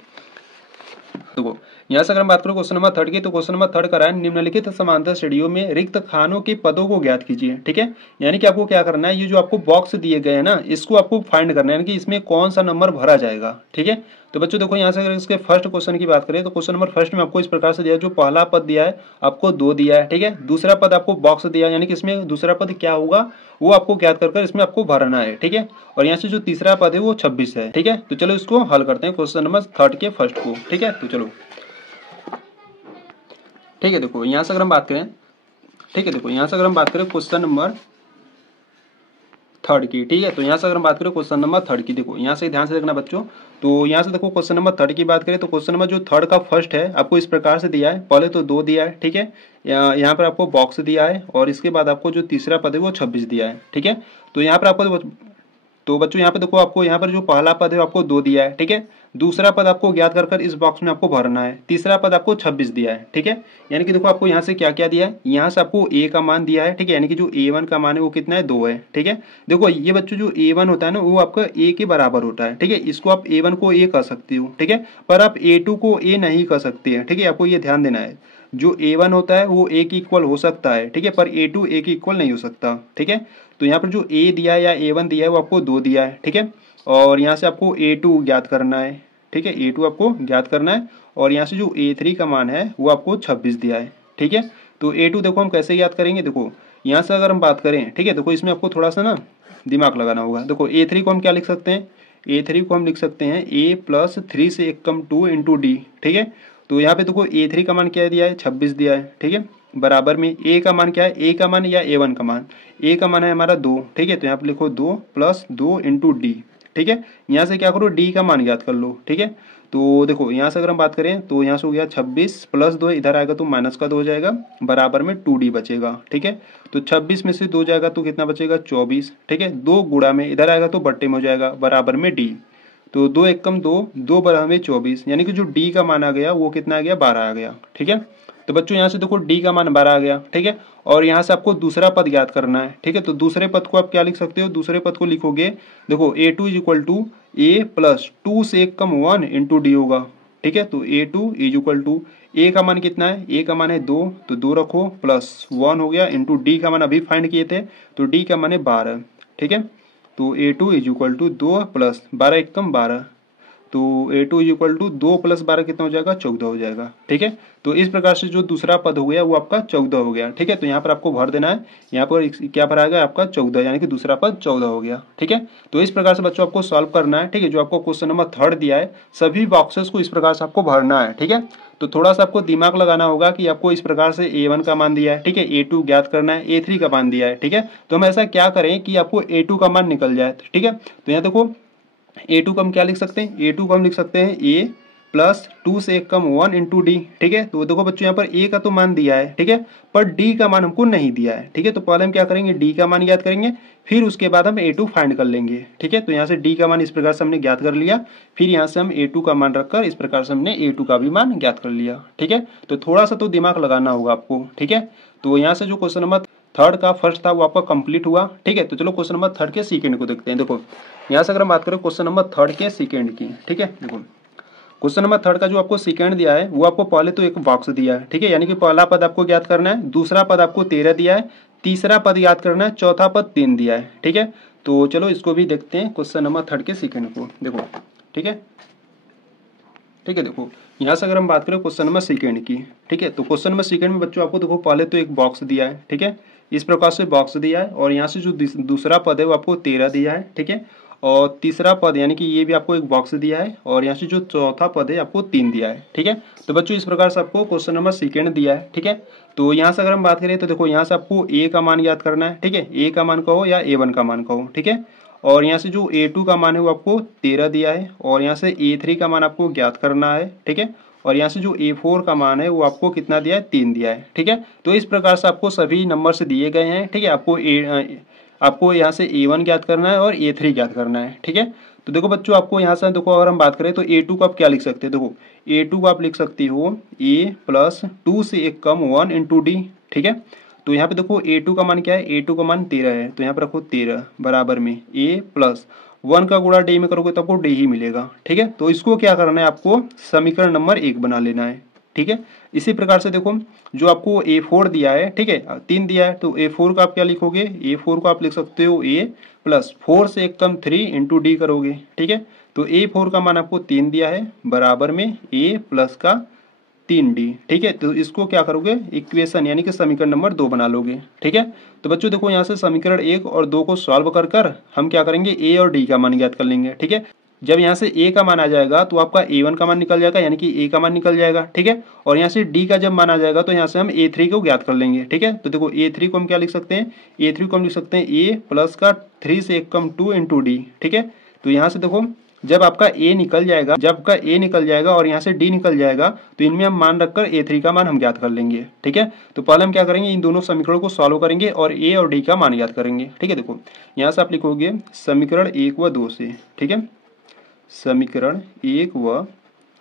यहाँ से अगर हम बात करें क्वेश्चन नंबर 3 की, तो क्वेश्चन नंबर 3 करा है निम्नलिखित समांतर श्रेणियों में रिक्त खानों के पदों को ज्ञात कीजिए। ठीक है, यानी कि आपको क्या करना है, ये जो आपको बॉक्स दिए गए हैं ना, इसको आपको फाइंड करना है, यानी कि इसमें कौन सा नंबर भरा जाएगा। ठीक है, तो बच्चों देखो यहाँ से अगर इसके फर्स्ट क्वेश्चन की बात करें, तो क्वेश्चन नंबर फर्स्ट में आपको इस प्रकार से दिया है, जो पहला पद दिया है आपको 2 दिया है। ठीक है, दूसरा पद आपको बॉक्स दिया है, यानी कि इसमें दूसरा पद क्या होगा वो आपको ज्ञात कर इसमें आपको भरना है। ठीक है, और यहाँ से जो तीसरा पद है वो 26 है। ठीक है, तो चलो इसको हल करते हैं क्वेश्चन नंबर 3 के फर्स्ट को। ठीक है, तो चलो ठीक है, देखो यहाँ से अगर हम बात करें, ठीक है, देखो यहाँ से अगर हम बात करें क्वेश्चन नंबर 3 की। ठीक है, तो यहाँ से अगर हम बात करें क्वेश्चन नंबर 3 की, देखो यहाँ से ध्यान से देखना बच्चों। तो यहाँ से देखो क्वेश्चन नंबर 3 की बात करें, तो क्वेश्चन नंबर जो 3 का फर्स्ट है आपको इस प्रकार से दिया है, पहले तो 2 दिया है। ठीक है, यहाँ पर आपको बॉक्स दिया है, और इसके बाद आपको जो तीसरा पद है वो 26 दिया है। ठीक है, तो यहाँ पर आपको, तो बच्चों यहाँ पे देखो आपको यहाँ पर जो पहला पद है आपको 2 दिया है। ठीक है, दूसरा पद आपको ज्ञात कर इस बॉक्स में आपको भरना है, तीसरा पद आपको 26 दिया है। ठीक है, यानी कि देखो आपको यहाँ से क्या क्या दिया है, यहाँ से आपको a का मान दिया है। ठीक है, यानी कि जो a1 का मान है वो कितना है, 2 है। ठीक है, देखो ये बच्चों जो a1 होता है ना वो आपका a के बराबर होता है। ठीक है, इसको आप a1 को a कर सकते हो। ठीक है, पर आप a2 को a नहीं कर सकते हैं। ठीक है, आपको ये ध्यान देना है, जो a1 होता है वो a के इक्वल हो सकता है। ठीक है, पर a2 a के इक्वल नहीं हो सकता। ठीक है, तो यहाँ पर जो a दिया है या a1 दिया है वो आपको 2 दिया है। ठीक है, और यहाँ से आपको a2 ज्ञात करना है। ठीक है, a2 आपको ज्ञात करना है, और यहाँ से जो a3 का मान है वो आपको 26 दिया है। ठीक है, तो a2 देखो हम कैसे याद करेंगे, देखो यहाँ से अगर हम बात करें, ठीक है, देखो इसमें आपको थोड़ा सा ना दिमाग लगाना होगा। देखो a3 को हम क्या लिख सकते हैं, a3 को हम लिख सकते हैं a+3 से 1 कम 2 इंटू डी। ठीक है, तो यहाँ पे देखो a3 का मान क्या दिया है, 26 दिया है। ठीक है, बराबर में a का मान क्या है, a का मान या a1 का मान, a का मान है हमारा 2। ठीक है, तो यहाँ पे लिखो 2 + 2 इंटू डी। ठीक है, यहाँ से क्या करो, d का मान ज्ञात कर लो। ठीक है, तो देखो यहाँ से अगर हम बात करें तो यहाँ से हो गया 26 + 2, इधर आएगा तो माइनस का 2 हो जाएगा, बराबर में 2d बचेगा। ठीक है, तो 26 में से 2 जाएगा तो कितना बचेगा, 24। ठीक है, 2 गुणा में इधर आएगा तो बट्टे में हो जाएगा, बराबर में d। तो 2 × 1 = 2, 2 बराबर में 24, यानी कि जो d का मान आ गया वो कितना आ गया, 12 आ गया। ठीक है, तो बच्चों यहाँ से देखो d का मान 12 आ गया। ठीक है, और यहाँ से आपको दूसरा पद ज्ञात करना है। ठीक है, तो दूसरे पद को आप क्या लिख सकते हो, दूसरे पद को लिखोगे, देखो a2 = a + 2 से 1 कम 1 इंटू डी होगा। ठीक है, तो a2 = a का मान कितना है, a का मान है 2, तो 2 रखो प्लस 1 हो गया इंटू डी का मान अभी फाइंड किए थे, तो डी का मान है 12। ठीक है, तो a2 = 2 + 12 × 1 = 12, तो a2 = 2 + 12 कितना हो जाएगा, 14 हो जाएगा। ठीक है, तो इस प्रकार से जो दूसरा पद हो गया वो आपका 14 हो गया। ठीक है, तो यहाँ पर आपको भर देना है, यहाँ पर क्या भरा गया आपका 14, यानी कि दूसरा पद 14 हो गया। ठीक है, तो इस प्रकार से बच्चों आपको सॉल्व करना है। ठीक है, जो आपको क्वेश्चन नंबर 3 दिया है सभी बॉक्सेस को इस प्रकार से आपको भरना है। ठीक है, तो थोड़ा सा आपको दिमाग लगाना होगा कि आपको इस प्रकार से a1 का मान दिया है। ठीक है, a2 ज्ञात करना है, a3 का मान दिया है। ठीक है, तो हम ऐसा क्या करें कि आपको a2 का मान निकल जाए। ठीक है, तो यहाँ देखो a2 को हम क्या लिख सकते हैं, a2 को हम लिख सकते हैं a + 2 से 1 कम 1 इंटू डी। ठीक है, तो देखो बच्चों यहाँ पर a का तो मान दिया है। ठीक है, पर d का मान हमको नहीं दिया है। ठीक है, तो पहले हम क्या करेंगे, d का मान ज्ञात करेंगे, फिर उसके बाद हम a2 फाइंड कर लेंगे। ठीक है, तो यहाँ से d का मान इस प्रकार से हमने ज्ञात कर लिया, फिर यहाँ से हम a2 का मान रखकर इस प्रकार से हमने a2 का भी मान ज्ञात कर लिया। ठीक है, तो थोड़ा सा तो दिमाग लगाना होगा आपको। ठीक है, तो यहाँ से जो क्वेश्चन नंबर 3 का फर्स्ट था वो आपका कंप्लीट हुआ। ठीक है, तो चलो क्वेश्चन नंबर 3 के सेकंड को देखते हैं। देखो यहाँ से अगर हम बात करें क्वेश्चन नंबर 3 के सेकंड की, ठीक है, देखो क्वेश्चन नंबर 3 का जो आपको सेकंड दिया है वो आपको पहले तो एक बॉक्स दिया है। ठीक है, यानी कि पहला पद आपको ज्ञात करना है, दूसरा पद आपको 13 दिया है, तीसरा पद याद करना है, चौथा पद 3 दिया है। ठीक है, तो चलो इसको भी देखते हैं क्वेश्चन नंबर 3 के सेकंड को। देखो ठीक है, ठीक है, देखो यहाँ से अगर हम बात करें क्वेश्चन नंबर सेकंड की, ठीक है, तो क्वेश्चन नंबर सेकंड में बच्चों आपको देखो पहले तो एक बॉक्स दिया है। ठीक है, इस प्रकार से बॉक्स दिया है, और यहाँ से जो दूसरा पद है वो आपको 13 दिया है। ठीक है, और तीसरा पद यानी कि ये भी आपको एक बॉक्स दिया है, और यहाँ से जो चौथा पद है आपको 3 दिया है। ठीक है, तो बच्चों इस प्रकार से आपको क्वेश्चन नंबर सेकंड दिया है। ठीक है, तो यहाँ से अगर हम बात करें तो देखो यहाँ से आपको a का मान याद करना है। ठीक है, a का मान कहो या a1 का मान कहो। ठीक है, और यहाँ से जो a2 का मान है वो आपको 13 दिया है, और यहाँ से a3 का मान आपको ज्ञात करना है। ठीक है, और यहाँ से जो a4 का मान है वो आपको कितना दिया है, 3 दिया है। ठीक है, तो इस प्रकार से आपको सभी नंबर से दिए गए हैं। ठीक है, आपको यहाँ से a1 ज्ञात करना है और a3 ज्ञात करना है। ठीक है, तो देखो बच्चों आपको यहाँ से देखो अगर हम बात करें तो a2 को आप क्या लिख सकते हैं, देखो a2 को आप लिख सकते हो a + 2 से 1 कम 1 इंटू डी। ठीक है, तो यहाँ पे देखो a2 का मान क्या है, a2 का मान 13 है, तो यहाँ पे रखो 13 बराबर में a + 1 का गुणा d में करोगे तो आपको d ही मिलेगा। ठीक है, तो इसको क्या करना है, आपको समीकरण नंबर 1 बना लेना है। ठीक है। इसी प्रकार से देखो जो आपको A4 दिया है, ठीक है, 3 दिया है, तो A4 का आप क्या लिखोगे, A4 को आप लिख सकते हो A प्लस 4 से एक कम 3 इंटू डी करोगे, ठीक है। तो A4 का मान आपको 3 दिया है बराबर में A प्लस का 3D, ठीक है। तो इसको क्या करोगे, इक्वेशन यानी कि समीकरण नंबर 2 बना लोगे, ठीक है। तो बच्चों देखो यहाँ से समीकरण 1 और 2 को सॉल्व कर कर हम क्या करेंगे, A और D का मान ज्ञात कर लेंगे, ठीक है। जब यहाँ से A का मान आ जाएगा तो आपका A1 का मान निकल जाएगा, यानी कि A का मान निकल जाएगा, ठीक है। और यहाँ से D का जब मान आ जाएगा तो यहाँ से हम A3 को ज्ञात कर लेंगे, ठीक है। तो देखो A3 को हम क्या लिख सकते हैं, A3 को हम लिख सकते हैं A प्लस का 3 से एक कम 2 इंटू डी, ठीक है। तो यहाँ से देखो जब आपका A निकल जाएगा, जब आपका A निकल जाएगा और यहाँ से D निकल जाएगा तो इनमें हम मान रखकर A3 का मान हम ज्ञात कर लेंगे, ठीक है। तो पहले हम क्या करेंगे, इन दोनों समीकरणों को सॉल्व करेंगे और A और D का मान ज्ञात करेंगे, ठीक है। देखो यहाँ से आप लिखोगे समीकरण 1 व 2 से, ठीक है, समीकरण 1 व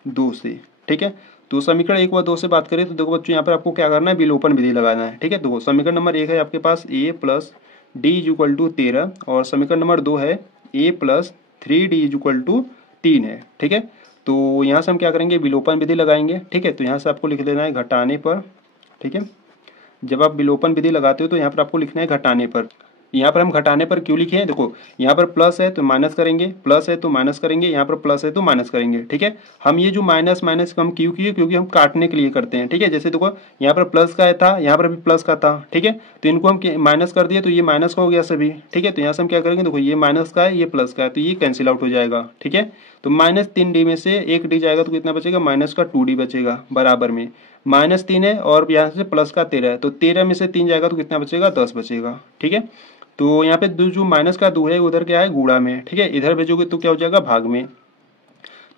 2 से, ठीक है। तो समीकरण 1 व 2 से बात करें तो देखो बच्चों यहाँ पर आपको क्या करना है, विलोपन विधि लगाना है, ठीक है। देखो समीकरण नंबर 1 है आपके पास A plus D is equal to 13 और समीकरण नंबर 2 है A plus 3D is equal to 3 है, ठीक है। तो यहाँ से हम क्या करेंगे, विलोपन विधि लगाएंगे, ठीक है। तो यहाँ से आपको लिख देना है घटाने पर, ठीक है। जब आप विलोपन विधि लगाते हो तो यहाँ पर आपको लिखना है घटाने पर। यहाँ पर हम घटाने पर क्यों लिखे हैं, देखो यहाँ पर प्लस है तो माइनस करेंगे, प्लस है तो माइनस करेंगे, यहाँ पर प्लस है तो माइनस करेंगे, ठीक है। हम ये जो माइनस माइनस हम क्यों किए, क्योंकि हम काटने के लिए करते हैं, ठीक है। जैसे देखो यहाँ पर प्लस का था, यहाँ पर भी प्लस का था, ठीक है। तो इनको हम माइनस कर दिए तो ये माइनस का हो गया सभी, ठीक है। तो यहाँ से हम क्या करेंगे, देखो ये माइनस का है, ये प्लस का है, तो ये कैंसिल आउट हो जाएगा, ठीक है। तो माइनस 3D में से 1D जाएगा तो कितना बचेगा, माइनस का 2D बचेगा बराबर में माइनस 3 है और यहाँ से प्लस का 13 है, तो 13 में से 3 जाएगा तो कितना बचेगा, 10 बचेगा, ठीक है। तो यहाँ पे जो माइनस का 2 है उधर क्या है, गुणा में, ठीक है। इधर भेजोगे तो क्या हो जाएगा, भाग में।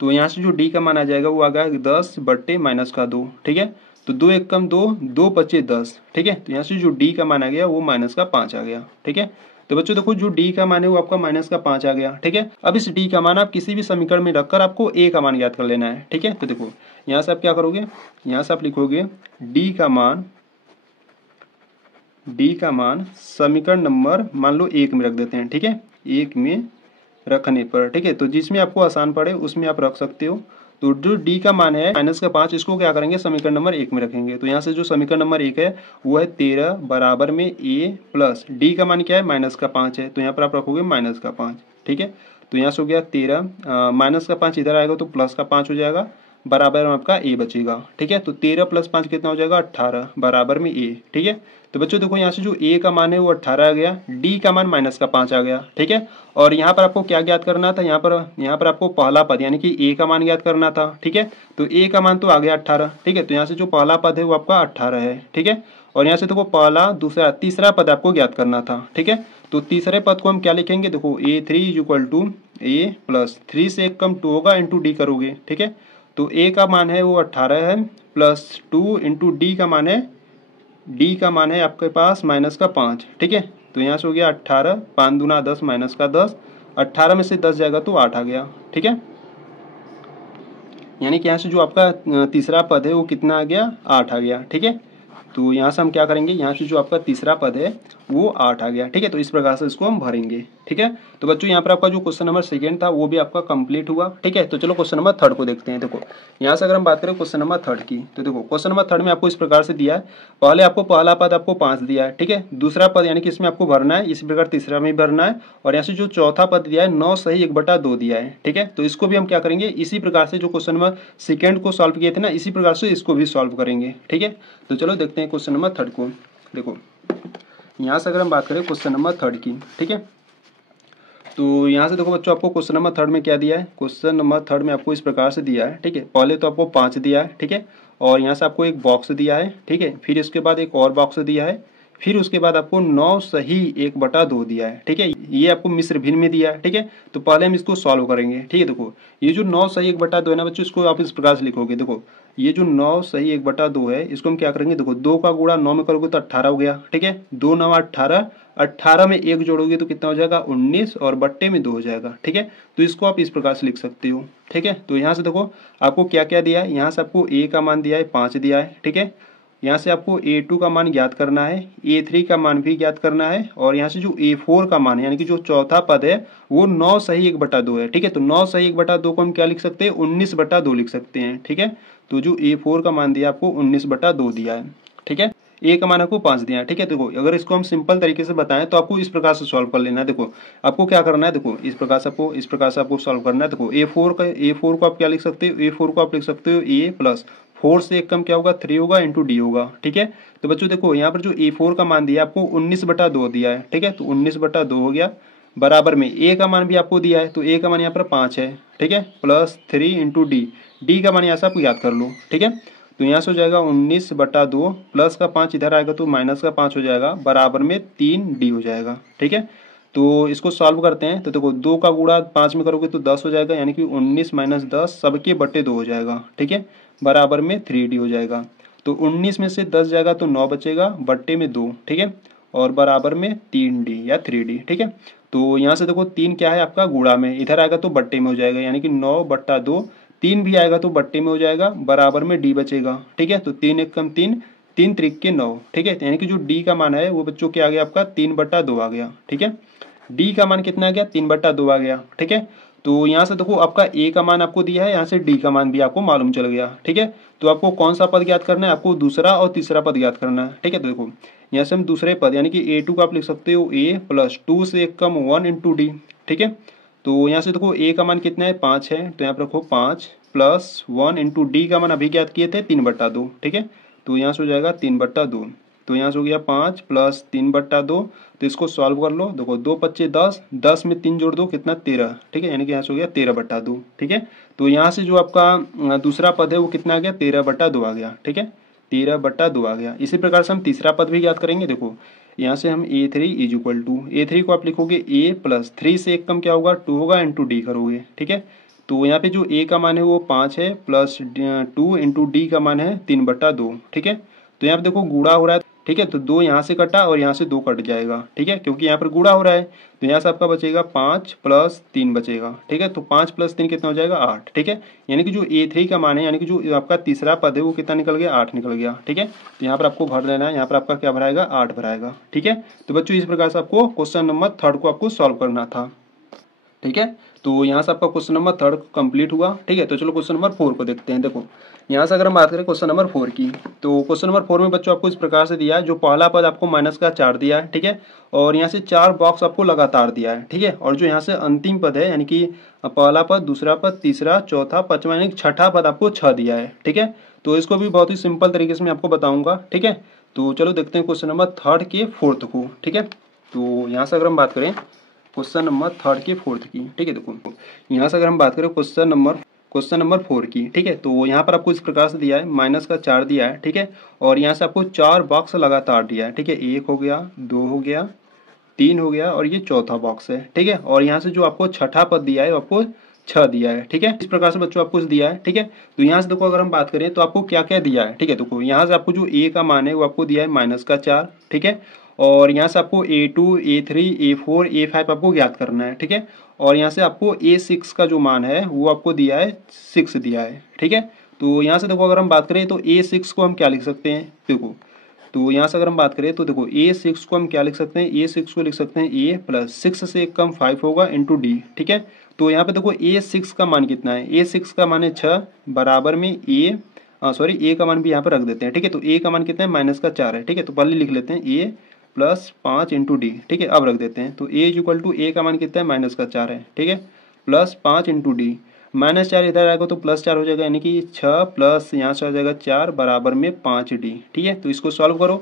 तो यहाँ से जो D का मान आ जाएगा वो आ गया 10 बट्टे माइनस का 2, ठीक है। तो 2 एक कम 2, 2 बचे 10, ठीक है। तो यहाँ से जो D का मान आ गया वो माइनस का 5 आ गया, ठीक है। तो बच्चों देखो जो D का मान है वो आपका माइनस का 5 आ गया, ठीक है। अब इस D का मान आप किसी भी समीकरण में रखकर आपको A का मान ज्ञात कर लेना है, ठीक है। तो देखो यहाँ से आप क्या करोगे, यहाँ से आप लिखोगे D का मान समीकरण नंबर मान लो 1 में रख देते हैं, ठीक है, 1 में रखने पर, ठीक है। तो जिसमें आपको आसान पड़े उसमें आप रख सकते हो। तो जो D का मान है माइनस का 5, इसको क्या करेंगे, समीकरण नंबर 1 में रखेंगे। तो यहाँ से जो समीकरण नंबर 1 है वो है 13 बराबर में A प्लस D का मान क्या है, माइनस का 5 है, तो यहाँ पर आप रखोगे माइनस का 5, ठीक है। तो यहाँ से हो गया 13, माइनस का 5 इधर आएगा तो प्लस का 5 हो जाएगा, बराबर में आपका A बचेगा, ठीक है। तो 13 प्लस 5 कितना हो जाएगा, 18 बराबर में A, ठीक है। तो बच्चों देखो यहाँ से जो A का मान है वो 18 आ गया, D का मान माइनस का 5 आ गया, ठीक है। और यहाँ पर आपको क्या ज्ञात करना था, यहाँ पर आपको पहला पद यानी कि A का मान ज्ञात करना था, ठीक है। तो A का मान तो आ गया 18, ठीक है। तो यहाँ से जो पहला पद है वो आपका 18 है, ठीक है। और यहाँ से देखो पहला दूसरा तीसरा पद आपको ज्ञात करना था, ठीक है। तो तीसरे पद को हम क्या लिखेंगे, देखो A3 is equal to A plus 3 से एक कम 2 होगा इंटू D करोगे, ठीक है। तो A का मान है वो 18 है प्लस 2 इंटू D का मान है आपके पास माइनस का 5, ठीक है। तो यहाँ से हो गया 18, 5 दूना 10 माइनस का 10, 18 में से 10 जाएगा तो 8 आ गया, ठीक है। यानी कि यहाँ से जो आपका तीसरा पद है वो कितना आ गया, 8 आ गया, ठीक है। तो यहाँ से हम क्या करेंगे, यहाँ से जो आपका तीसरा पद है वो 8 आ गया, ठीक है। तो इस प्रकार से इसको हम भरेंगे, ठीक है। तो बच्चों यहाँ पर आपका जो क्वेश्चन नंबर 2 था वो भी आपका कंप्लीट हुआ, ठीक है। तो चलो क्वेश्चन नंबर 3 को देखते हैं। देखो यहाँ से अगर हम बात करें क्वेश्चन नंबर 3 की, तो देखो क्वेश्चन नंबर 3 में आपको इस प्रकार से दिया है, पहले आपको पहला पद आपको 5 दिया है, ठीक है। दूसरा पद यानी कि इसमें आपको भरना है, इसी प्रकार तीसरा में भरना है। और यहाँ से जो चौथा पद दिया है 9 सही 1/2 दिया है, ठीक है। तो इसको भी हम क्या करेंगे, इसी प्रकार से जो क्वेश्चन नंबर 2 को सॉल्व किए थे ना, इसी प्रकार से इसको भी सॉल्व करेंगे, ठीक है। तो चलो देखते हैं क्वेश्चन नंबर 3 को। देखो यहाँ से अगर हम बात करें क्वेश्चन नंबर 3 की, ठीक है। तो यहाँ से देखो बच्चों आपको क्वेश्चन नंबर 3 में क्या दिया है, क्वेश्चन नंबर 3 में आपको इस प्रकार से दिया है, ठीक है। पहले तो आपको 5 दिया है, ठीक है। और यहाँ से आपको एक बॉक्स दिया है, ठीक है। फिर इसके बाद एक और बॉक्स दिया है, फिर उसके बाद आपको 9 सही 1/2 दिया है, ठीक है। ये आपको मिश्र भिन्न में दिया है, ठीक है। तो पहले हम इसको सॉल्व करेंगे, ठीक है। देखो ये जो 9 सही 1/2 है ना बच्चों, इसको आप इस प्रकार से लिखोगे। देखो ये जो 9 सही 1/2 है इसको हम क्या करेंगे, देखो 2 का गुणा 9 में करोगे तो 18 हो गया, ठीक है। 2 9 18, 18 में 1 जोड़ोगे तो कितना हो जाएगा 19 और बट्टे में 2 हो जाएगा, ठीक है। तो इसको आप इस प्रकार से लिख सकते हो, ठीक है। तो यहाँ से देखो आपको क्या क्या दिया है, यहाँ से आपको A का मान दिया है 5 दिया है, ठीक है। यहाँ से आपको A2 का मान ज्ञात करना है, A3 का मान भी ज्ञात करना है, और यहाँ से जो A4 का मान है यानी कि जो चौथा पद है वो 9 सही 1/2 है। ठीक है, तो 9 सही 1/2 को हम क्या लिख सकते हैं, 19/2 लिख सकते हैं। ठीक है, तो जो A4 का मान दिया आपको 19/2 दिया है। ठीक है, A का मान आपको 5 दिया है। ठीक है, देखो अगर इसको हम सिंपल तरीके से बताएं तो आपको इस प्रकार से सॉल्व कर लेना है। देखो आपको क्या करना है, देखो इस प्रकार से आपको सॉल्व करना है। देखो A4 को आप क्या लिख सकते हो, A4 को आप लिख सकते हो A प्लस 4 से एक कम क्या होगा, 3 होगा इंटू डी होगा। ठीक है, तो बच्चों देखो यहाँ पर जो A4 का मान दिया आपको 19/2 दिया है। ठीक है, तो 19/2 हो गया, बराबर में A का मान भी आपको दिया है, तो A का मान यहाँ पर 5 है। ठीक है, प्लस 3 इंटू डी का मान यहाँ से आप याद कर लो। ठीक है, तो यहाँ से हो जाएगा 19/2, प्लस का 5 इधर आएगा तो माइनस का 5 हो जाएगा, बराबर में 3D हो जाएगा। ठीक है, तो इसको सॉल्व करते हैं। तो देखो 2 का गुणा 5 में करोगे तो 10 हो जाएगा, यानी कि 19 माइनस 10 सबके बटे 2 हो जाएगा। ठीक है, बराबर में 3D हो जाएगा। तो 19 में से 10 जाएगा तो 9 बचेगा, बट्टे में 2। ठीक है, और बराबर में 3D या 3D। ठीक है, तो यहाँ से देखो 3 क्या है आपका गुणा में, इधर आएगा तो बट्टे में हो जाएगा, यानी कि 9/2। 3 भी आएगा तो बट्टे में हो जाएगा, बराबर में D बचेगा। ठीक है, तो 3 एक कम 3, 3 त्रिक के 9। ठीक है, यानी कि जो D का मान है वो बच्चों क्या आ गया आपका 3/2 आ गया। ठीक है, D का मान कितना आ गया, 3/2 आ गया। ठीक है, तो यहाँ से देखो आपका A का मान आपको दिया है, यहाँ से D का मान भी आपको मालूम चल गया। ठीक है, तो आपको कौन सा पद ज्ञात करना है, आपको दूसरा और तीसरा पद ज्ञात करना है। ठीक है, तो देखो यहाँ से हम दूसरे पद यानी कि A2 का आप लिख सकते हो A प्लस 2 से एक कम 1 इंटू डी। ठीक है, तो यहाँ से देखो A का मान कितना है, 5 है, तो यहाँ पर रखो 5 प्लस 1 इंटू डी का मान अभी ज्ञात किए थे 3/2। ठीक है, तो यहाँ से हो जाएगा 3/2, तो यहाँ से हो गया 5 प्लस 3/2। तो इसको सॉल्व कर लो। देखो 2 पच्चे 10, 10 में 3 जोड़ दो कितना 13। ठीक है, यानी कि यहाँ से हो गया 13/2। ठीक है, तो यहाँ से जो आपका दूसरा पद है वो कितना आ गया, 13/2 आ गया। ठीक है, 13/2 आ गया। इसी प्रकार से हम तीसरा पद भी याद करेंगे। देखो यहाँ से हम A3 is equal to, A3 को आप लिखोगे A प्लस 3 से एक कम क्या होगा 2 होगा, इंटू डी करोगे। ठीक है, तो यहाँ पे जो A का मान है वो 5 है, प्लस 2 इंटू डी का मान है 3/2। ठीक है, तो यहाँ पे देखो गुणा हो रहा है। ठीक है, तो 2 यहाँ से कटा और यहाँ से 2 कट जाएगा। ठीक है, क्योंकि यहाँ पर गुणा हो रहा है, तो यहाँ से आपका बचेगा 5 प्लस 3 बचेगा। ठीक है, तो 5 प्लस 3 कितना हो जाएगा 8। ठीक है, यानी कि जो A3 का मान है यानी कि जो आपका तीसरा पद है वो कितना निकल गया, 8 निकल गया। ठीक है, तो यहाँ पर आपको भर लेना है, यहाँ पर आपका क्या भराएगा, 8 भराएगा। ठीक है, तो बच्चों इस प्रकार से आपको क्वेश्चन नंबर 3 को आपको सॉल्व करना था। ठीक है, तो यहाँ से आपका क्वेश्चन नंबर 3 कंप्लीट हुआ। ठीक है, तो चलो क्वेश्चन नंबर 4 को देखते हैं। देखो यहाँ से अगर हम बात करें क्वेश्चन नंबर 4 की, तो क्वेश्चन नंबर 4 में बच्चों आपको इस प्रकार से दिया है, जो पहला पद आपको माइनस का 4 दिया है। ठीक है, और यहाँ से 4 बॉक्स आपको लगातार दिया है। ठीक है, और जो यहाँ से अंतिम पद है यानी कि पहला पद, दूसरा पद, तीसरा, चौथा, पांचवा यानी कि छठा पद आपको 6 दिया है। ठीक है, तो इसको भी बहुत ही सिंपल तरीके से मैं आपको बताऊंगा। ठीक है, तो चलो देखते हैं क्वेश्चन नंबर 3 के 4th को। ठीक है, तो यहाँ से अगर हम बात करें क्वेश्चन नंबर 3 की 4th की। ठीक है, देखो यहाँ से अगर हम बात करें क्वेश्चन नंबर 4 की। ठीक है, तो यहाँ पर आपको इस प्रकार से दिया है, माइनस का 4 दिया है। ठीक है, और यहाँ से आपको 4 बॉक्स लगातार दिया है। ठीक है, 1 हो गया, 2 हो गया, 3 हो गया, और ये चौथा बॉक्स है। ठीक है, और यहाँ से जो आपको छठा पद दिया है आपको 6 दिया है। ठीक है, इस प्रकार से बच्चों आपको दिया है। ठीक है, तो यहाँ से देखो अगर हम बात करें तो आपको क्या क्या दिया है। ठीक है, देखो यहाँ से आपको जो A का मान है वो आपको दिया है माइनस का 4। ठीक है, और यहाँ से आपको A2, A3, A4, A5 आपको ज्ञात करना है। ठीक है, और यहाँ से आपको A6 का जो मान है वो आपको दिया है 6 दिया है। ठीक है, तो यहाँ से देखो अगर हम बात करें तो A6 को हम क्या लिख सकते हैं, देखो तो यहाँ से अगर हम बात करें तो देखो A6 को हम क्या लिख सकते हैं, A6 को लिख सकते हैं A प्लस 6 से एक कम 5 होगा इंटू डी। ठीक है, तो यहाँ पे देखो A6 का मान कितना है, A6 का मान है 6, बराबर में A का मान भी यहाँ पर रख देते हैं। ठीक है, तो A का मान कितना है, माइनस का 4 है। ठीक है, तो पहले लिख लेते हैं A प्लस 5 इंटू डी। ठीक है, अब रख देते हैं, तो A is equal to A का मान कितना है, माइनस का 4 है। ठीक है, प्लस 5 इंटू डी, माइनस 4 इधर आएगा तो प्लस 4 हो जाएगा, यानी कि 6 प्लस यहाँ से आ जाएगा 4, बराबर में 5D। ठीक है, तो इसको सॉल्व करो,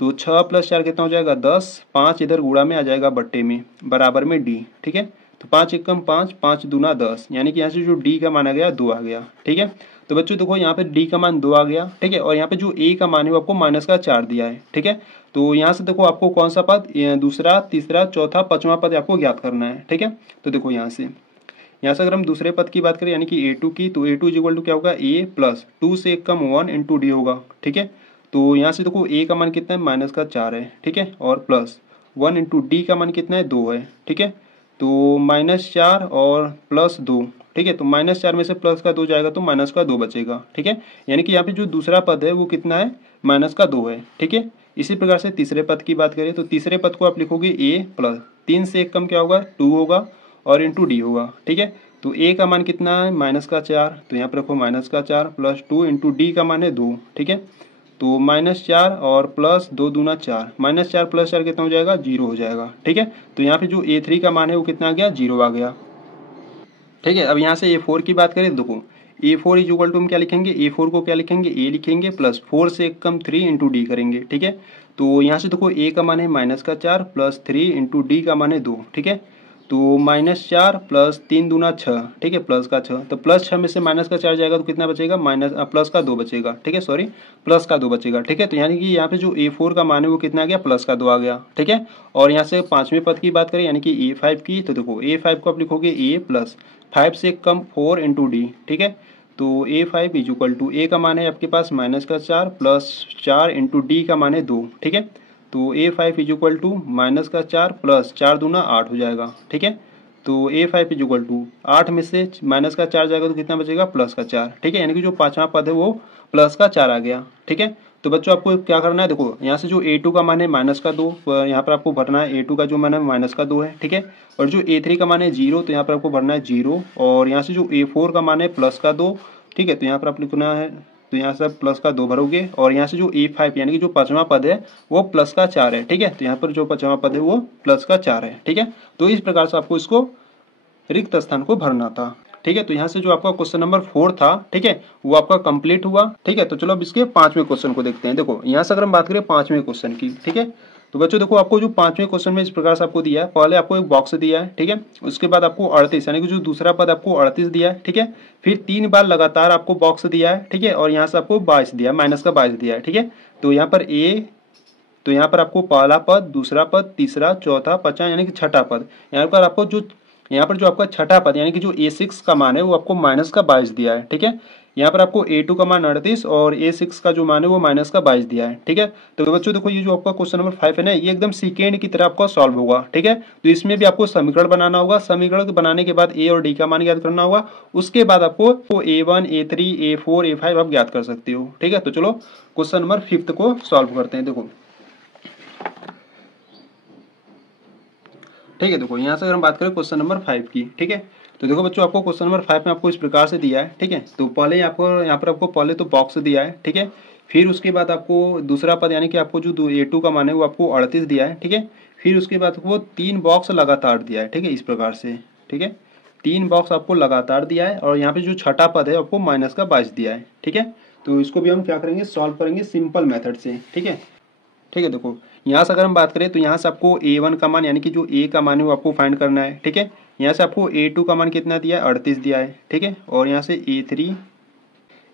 तो 6 प्लस 4 कितना हो जाएगा 10, 5 इधर गुणा में आ जाएगा बट्टे में, बराबर में D। ठीक है, तो 5 एकम 5, 5 दूना 10, यानी कि यहाँ से जो D का मान आ गया 2 आ गया। ठीक है, तो बच्चों देखो यहाँ पे D का मान 2 आ गया। ठीक है, और यहाँ पे जो A का मान है वो आपको माइनस का 4 दिया है। ठीक है, तो यहाँ से देखो आपको कौन सा पद, दूसरा, तीसरा, चौथा, पांचवा पद आपको ज्ञात करना है। ठीक है, तो देखो यहाँ से अगर हम दूसरे पद की बात करें यानी कि A2 की, तो A2 इज इक्वल टू क्या होगा, A प्लस 2 से एक कम 1 इंटू डी होगा। ठीक है, तो यहाँ से देखो A का मान कितना है, माइनस का 4 है। ठीक है, और प्लस 1 इंटू डी का मान कितना है, 2 है। ठीक है, तो -4 और +2, ठीक है। तो -4 में से +2 जाएगा तो -2 बचेगा, ठीक है। यानी कि यहाँ पे जो दूसरा पद है वो कितना है, -2 है, ठीक है। इसी प्रकार से तीसरे पद की बात करें तो तीसरे पद को आप लिखोगे a प्लस 3 से 1 कम क्या होगा, 2 होगा और इंटू डी होगा, ठीक है। तो a का मान कितना है, -4, तो यहाँ पर रखो -4 प्लस 2 इंटू डी का मान है 2, ठीक है। तो -4 और प्लस 2 दूना 4, -4 प्लस 4 कितना हो जाएगा, 0 हो जाएगा, ठीक है। तो यहाँ पे जो a3 का मान है वो कितना आ गया, 0 आ गया, ठीक है। अब यहाँ से a4 की बात करें, देखो a4 इज इक्वल टू हम क्या लिखेंगे, a4 को क्या लिखेंगे, a लिखेंगे प्लस 4 से 1 कम 3 इंटू डी करेंगे, ठीक है। तो यहाँ से देखो a का मान है -4 प्लस 3 इंटू डी का मान है 2, ठीक है। तो -4 प्लस 3 दूना 6, ठीक है, प्लस का 6, तो +6 में से -4 जाएगा तो कितना बचेगा, प्लस का 2 बचेगा, ठीक है, सॉरी प्लस का 2 बचेगा, ठीक है। तो यानी कि यहाँ पे जो a4 का मान है वो कितना आ गया, +2 आ गया, ठीक है। और यहाँ से पांचवें पद की बात करें यानी कि a5 की, तो देखो a5 को आप लिखोगे a प्लस 5 से कम 4 इंटू डी, ठीक है। तो a5 is equal to a का मान है आपके पास -4 प्लस 4 इंटू डी का मान है 2, ठीक है। तो a5 is equal to -4 plus 4 दूना 8 हो जाएगा, ठीक है। तो a5 इज इक्वल टू 8 में से -4 जाएगा तो कितना बचेगा, +4, ठीक है। यानी कि जो पांचवा पद है वो +4 आ गया, ठीक है। तो बच्चों आपको क्या करना है, देखो यहाँ से जो a2 का मान है -2, यहाँ पर आपको भरना है a2 का जो मान है -2 है, ठीक है। और जो a3 का मान है 0, तो यहाँ पर आपको भरना है 0, और यहाँ से जो a4 का मान है +2, ठीक है। तो यहाँ पर आप लिखना है, तो यहाँ से +2 भरोगे, और यहाँ से जो a5 यानी कि जो पांचवा पद है वो +4 है, ठीक है। तो यहाँ पर जो पांचवा पद है वो +4 है, ठीक है। तो इस प्रकार से आपको इसको रिक्त स्थान को भरना था, ठीक है। तो यहाँ से जो आपका क्वेश्चन नंबर 4 था, ठीक है, वो आपका कंप्लीट हुआ, ठीक है। तो चलो अब इसके पांचवें क्वेश्चन को देखते हैं। देखो यहाँ से अगर हम बात करें पांचवें क्वेश्चन की, ठीक है, तो बच्चों देखो आपको जो पांचवें क्वेश्चन में इस प्रकार से आपको दिया है, पहले आपको एक बॉक्स दिया है, ठीक है। उसके बाद आपको 38 यानी कि जो दूसरा पद आपको 38 दिया है, ठीक है। फिर 3 बार लगातार आपको बॉक्स दिया है, ठीक है, और यहाँ से आपको 22 दिया है, -22 दिया है, ठीक है। तो यहाँ पर तो यहाँ पर आपको पहला पद, दूसरा पद, तीसरा, चौथा, पांचवा यानी कि छठा पद, यहाँ पर जो आपका छठा पद यानी कि जो a6 का मान है वो आपको -22 दिया है, ठीक है। यहाँ पर आपको a2 का मान 38 और a6 का जो मान है वो -22 दिया है, ठीक है। तो बच्चों देखो ये जो आपका क्वेश्चन नंबर 5 है ना, ये एकदम सेकेंड की तरह आपका सॉल्व होगा, ठीक है। तो इसमें भी आपको समीकरण बनाना होगा, समीकरण बनाने के बाद a और d का मान ज्ञात करना होगा, उसके बाद आपको a1 a3 a4 a5 आप ज्ञात कर सकते हो, ठीक है। तो चलो क्वेश्चन नंबर 5 को सॉल्व करते हैं। देखो ठीक है, देखो यहाँ से अगर हम बात करें क्वेश्चन नंबर 5 की, ठीक है, तो देखो बच्चों आपको क्वेश्चन नंबर 5 में आपको इस प्रकार से दिया है, ठीक है। तो पहले आपको यहाँ पर आपको पहले तो बॉक्स दिया है, ठीक है। फिर उसके बाद आपको दूसरा पद यानी कि आपको जो a2 का मान है वो आपको 38 दिया है, ठीक है। फिर उसके बाद आपको 3 बॉक्स लगातार दिया है, ठीक है, इस प्रकार से, ठीक है। 3 बॉक्स आपको लगातार दिया है, और यहाँ पे जो छठा पद है आपको -22 दिया है, ठीक है। तो इसको भी हम क्या करेंगे, सॉल्व करेंगे सिंपल मेथड से, ठीक है। ठीक है, देखो यहाँ से अगर हम बात करें तो यहाँ से आपको a1 का मान यानी कि जो a का मान है वो आपको फाइंड करना है, ठीक है। यहाँ से आपको a2 का मान कितना दिया है, 38 दिया है, ठीक है। और यहाँ से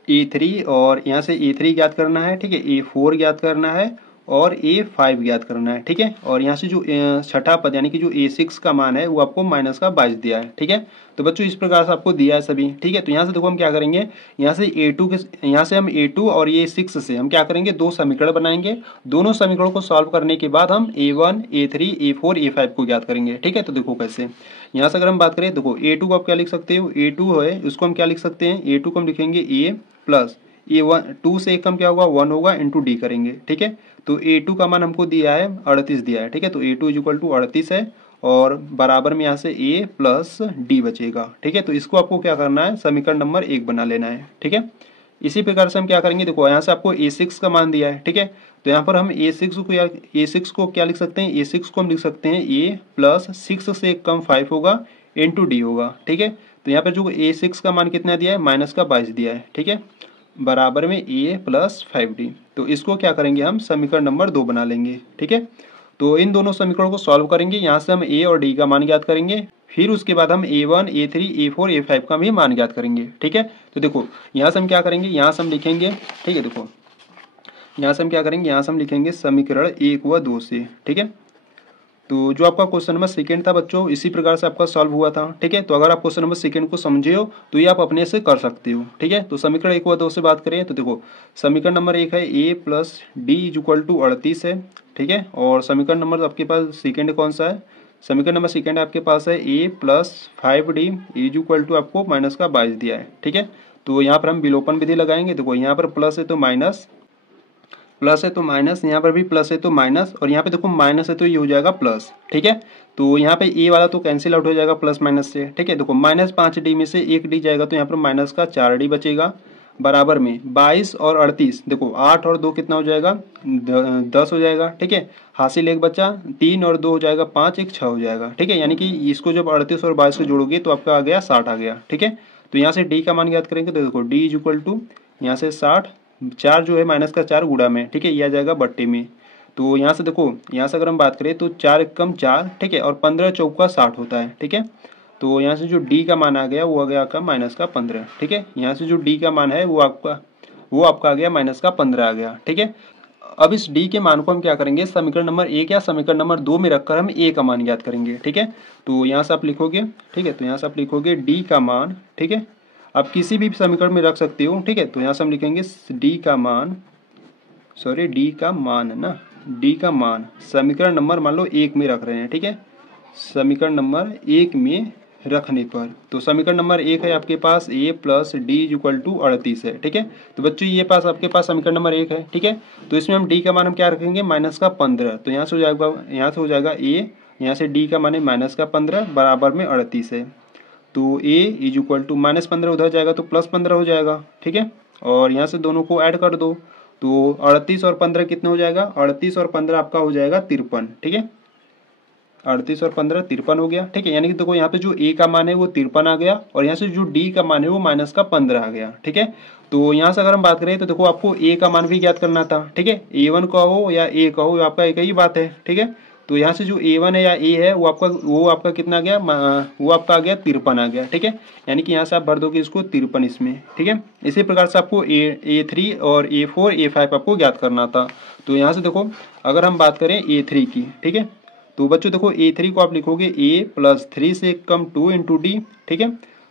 a3 और यहाँ से a3 ज्ञात करना है, ठीक है, a4 ज्ञात करना है और a5 ज्ञात करना है, ठीक है। और यहाँ से जो छठा पद यानी कि जो a6 का मान है वो आपको -22 दिया है, ठीक है। तो बच्चों इस प्रकार से आपको दिया है सभी, ठीक है। तो यहाँ से देखो हम क्या करेंगे, यहाँ से हम a2 और a6 से हम क्या करेंगे, 2 समीकरण बनाएंगे। दोनों समीकरणों को सॉल्व करने के बाद हम a1 a3 a4 a5 को ज्ञात करेंगे, ठीक है। तो देखो कैसे, यहाँ से अगर हम बात करें, देखो a2 को आप क्या लिख सकते हो, a2 है उसको हम क्या लिख सकते हैं, a2 को हम लिखेंगे a प्लस a1, 2 से 1 कम क्या होगा, 1 होगा, इंटू डी करेंगे, ठीक है। तो a2 का मान हमको दिया है 38 दिया है, ठीक है। तो a2 इज इक्वल टू 38 है, और बराबर में यहाँ से a प्लस डी बचेगा, ठीक है। तो इसको आपको क्या करना है, समीकरण नंबर 1 बना लेना है, ठीक है। इसी प्रकार से हम क्या करेंगे, देखो यहाँ से आपको a6 का मान दिया है, ठीक है। तो यहाँ पर हम a6 को क्या लिख सकते हैं, a6 को हम लिख सकते हैं a प्लस 6 से 1 कम 5 होगा, इंटू डी होगा, ठीक है। तो यहाँ पर जो a6 का मान कितना दिया है, -22 दिया है, ठीक है, बराबर में a प्लस 5d। तो इसको क्या करेंगे, हम समीकरण नंबर 2 बना लेंगे, ठीक है। तो इन दोनों समीकरणों को सॉल्व करेंगे, यहाँ से हम a और d का मान ज्ञात करेंगे, फिर उसके बाद हम a1 a3 a4 a5 का भी मान ज्ञात करेंगे, ठीक है। तो देखो यहाँ से हम क्या करेंगे, यहाँ से हम लिखेंगे, ठीक है, देखो यहाँ से हम क्या करेंगे, यहाँ से हम लिखेंगे समीकरण 1 व 2 से, ठीक है। तो जो आपका क्वेश्चन नंबर सेकंड था बच्चों, इसी प्रकार से आपका सॉल्व हुआ था, ठीक है। तो अगर आप क्वेश्चन नंबर सेकंड को समझे हो तो ये आप अपने से कर सकते हो, ठीक है। तो समीकरण 1 व 2 से बात करें तो देखो समीकरण नंबर 1 है a plus D is equal to 38 है, ठीक है। और समीकरण नंबर आपके पास सेकंड कौन सा है, समीकरण नंबर सेकंड आपके पास है A plus 5d is equal to आपको माइनस का 22 दिया है, ठीक है। तो यहाँ पर हम विलोपन विधि लगाएंगे। देखो यहाँ पर प्लस है तो माइनस, प्लस है तो माइनस, यहाँ पर भी प्लस है तो माइनस, और यहाँ पे देखो माइनस है तो ये हो जाएगा प्लस, ठीक है। तो यहाँ पे ए वाला तो कैंसिल आउट हो जाएगा प्लस माइनस से, ठीक है। देखो -5d में से 1d जाएगा तो यहाँ पर माइनस का 4d बचेगा, बराबर में 22 और 38, देखो 8 और 2 कितना हो जाएगा 10 हो जाएगा, ठीक है। हासिल एक बचा, 3 और 2 हो जाएगा 5, 1 6 हो जाएगा, ठीक है। यानी कि इसको जब 38 और 22 को जोड़ोगे तो आपका आ गया 60 आ गया, ठीक है। तो यहाँ से डी का मान ज्ञात करेंगे तो देखो डी इज इक्वल टू यहाँ से 60, 4 जो है माइनस का 4 गुणा में, ठीक है, ये आ जाएगा बट्टे में। तो यहाँ से देखो, यहाँ से अगर हम बात करें तो 4 एकम 4, ठीक है, और 15 चौका 60 होता है, ठीक है। तो यहाँ से जो डी का मान आ गया वो आ गया आपका माइनस का 15, ठीक है। यहाँ से जो डी का मान है वो आपका आ गया माइनस का 15 आ गया, ठीक है। अब इस डी के मान को हम क्या करेंगे, समीकरण नंबर 1 या समीकरण नंबर 2 में रखकर हम ए का मान ज्ञात करेंगे, ठीक है। तो यहाँ से आप लिखोगे, ठीक है, तो यहाँ से आप लिखोगे डी का मान, ठीक है। आप किसी भी समीकरण में रख सकते हो, ठीक है। तो यहाँ से हम लिखेंगे डी का मान, सॉरी डी का मान है ना, डी का मान समीकरण नंबर मान लो 1 में रख रहे हैं, ठीक है, समीकरण नंबर 1 में रखने पर। तो समीकरण नंबर 1 है आपके पास A plus D is equal to 38 है, ठीक है। तो बच्चों ये पास आपके पास समीकरण नंबर 1 है, ठीक है। तो इसमें हम डी का मान हम क्या रखेंगे माइनस का 15, तो यहाँ से हो जाएगा ए, यहाँ से डी का मान है माइनस का 15 बराबर में 38 है। तो ए इज इक्वल टू -15 उधर जाएगा तो +15 हो जाएगा, ठीक है। और यहाँ से दोनों को ऐड कर दो तो 38 और 15 कितना हो जाएगा, 38 और 15 आपका हो जाएगा 53, ठीक है। 38 और 15 53 हो गया, ठीक है। यानी कि देखो यहाँ पे जो ए का मान है वो 53 आ गया, और यहाँ से जो डी का मान है वो माइनस का 15 आ गया, ठीक है। तो यहाँ से अगर हम बात करें तो देखो आपको ए का मान भी ज्ञात करना था, ठीक है। A1 का हो या ए का हो आपका एक ही बात है, ठीक है। तो यहाँ से जो A1 है या ए है वो आपका कितना आ गया, वो आपका आ गया 53 आ गया, ठीक है। यानी कि यहाँ से आप भर दोगे इसको 53 इसमें, ठीक है। इसी प्रकार से आपको A3 और A4 A5 आपको ज्ञात करना था। तो यहाँ से देखो अगर हम बात करें A3 की, ठीक है, तो बच्चों देखो A3 को आप लिखोगे a प्लस 3 से कम 2 इंटू डी, ठीक है।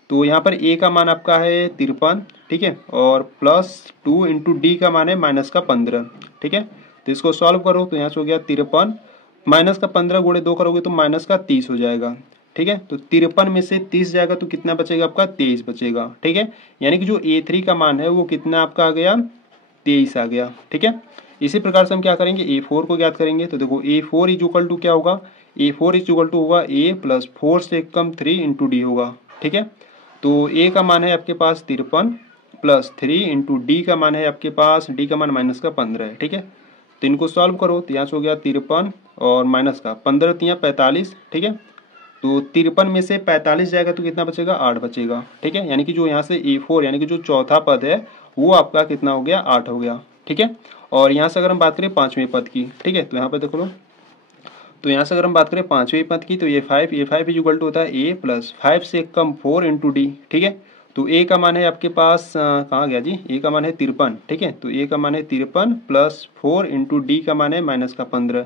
तो यहाँ पर a का मान आपका है 53, ठीक है, और प्लस 2 इंटू डी का मान है माइनस का 15, ठीक है। तो इसको सॉल्व करो तो यहाँ से हो गया 53, माइनस का 15 गुणे 2 करोगे तो माइनस का 30 हो जाएगा, ठीक है। तो 53 में से 30 जाएगा तो कितना बचेगा आपका 23 बचेगा, ठीक है। यानी कि जो A3 का मान है वो कितना आपका आ गया 23 आ गया, ठीक है। इसी प्रकार से हम क्या करेंगे A4 को ज्ञात करेंगे। तो देखो A4 इज इक्वल टू क्या होगा, A4 इज इक्वल टू होगा a प्लस 4 से कम 3 इंटू डी होगा, ठीक है। तो a का मान है आपके पास 53 प्लस 3 इंटू डी का मान है आपके पास, डी का मान माइनस का 15 है, ठीक है। तो इनको सॉल्व करो तो यहाँ से हो गया 53 और माइनस का 15 3 45, ठीक है। तो 53 में से 45 जाएगा तो कितना बचेगा 8 बचेगा, ठीक है। यानी कि जो यहाँ से A4 यानी कि जो चौथा पद है वो आपका कितना हो गया 8 हो गया, ठीक है। और यहाँ से अगर हम बात करें पांचवें पद की, ठीक है, तो यहाँ पे देख लो, तो यहाँ से अगर हम बात करें पांचवें पद की तो ये 5 इज इक्वल टू होता है a प्लस 5 से कम 4 इंटू डी, ठीक है। तो a का मान है आपके पास कहाँ गया जी, a का मान है 53, ठीक है। तो a का मान है 53 प्लस 4 इंटू डी का मान है माइनस का 15।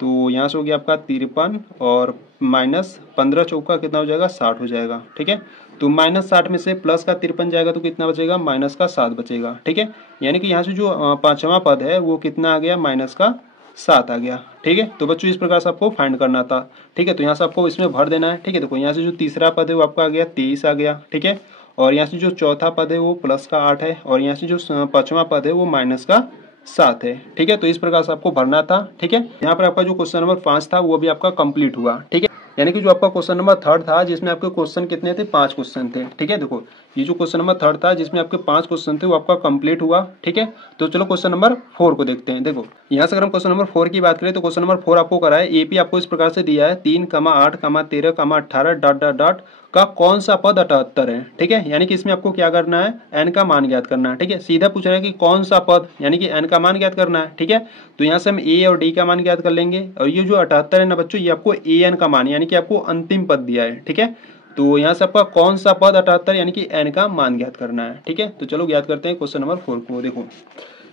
तो यहाँ से हो गया आपका 53 और माइनस 15 चौका कितना हो जाएगा 60 हो जाएगा, ठीक है। तो -60 में से प्लस का 53 जाएगा तो कितना बचेगा माइनस का 7 बचेगा, ठीक है। यानी कि यहाँ से जो पांचवा पद है वो कितना आ गया माइनस का 7 आ गया, ठीक है। तो बच्चों इस प्रकार से आपको फाइंड करना था, ठीक है। तो यहाँ से आपको इसमें भर देना है, ठीक है। देखो यहाँ से जो तीसरा पद है वो आपका आ गया 23 आ गया, ठीक है। और यहाँ से जो चौथा पद है वो प्लस का 8 है, और यहाँ से जो पांचवा पद है वो माइनस का 7 है, ठीक है। तो इस प्रकार से आपको भरना था, ठीक है। यहाँ पर आपका जो क्वेश्चन नंबर 5 था वो भी आपका कंप्लीट हुआ, ठीक है। यानी कि जो आपका क्वेश्चन नंबर 3 था जिसमें आपके क्वेश्चन कितने थे 5 क्वेश्चन थे, ठीक है। देखो ये जो क्वेश्चन नंबर 3 था जिसमें आपके 5 क्वेश्चन थे वो आपका कंप्लीट हुआ, ठीक है। तो चलो क्वेश्चन नंबर 4 को देखते हैं। देखो यहाँ से अगर हम क्वेश्चन नंबर 4 की बात करें तो क्वेश्चन नंबर 4 आपको करा है, एपी आपको इस प्रकार से दिया है 3, 8, 13, 18 डॉट डॉट डॉट का कौन सा पद 78 है, ठीक है। यानी कि इसमें आपको क्या करना है एन का मान ज्ञात करना है, ठीक है। सीधा पूछ रहा है कि कौन सा पद, यानी कि एन का मान ज्ञात करना है, ठीक है। तो यहाँ से हम ए और डी का मान ज्ञात कर लेंगे, और ये जो 78 है ना बच्चों ये आपको ए एन का मान यानी कि आपको अंतिम पद दिया है, ठीक है। तो यहाँ से आपका कौन सा पद 78 यानी कि एन का मान ज्ञात करना है, ठीक है। तो चलो ज्ञात करते हैं क्वेश्चन नंबर 4 को। देखो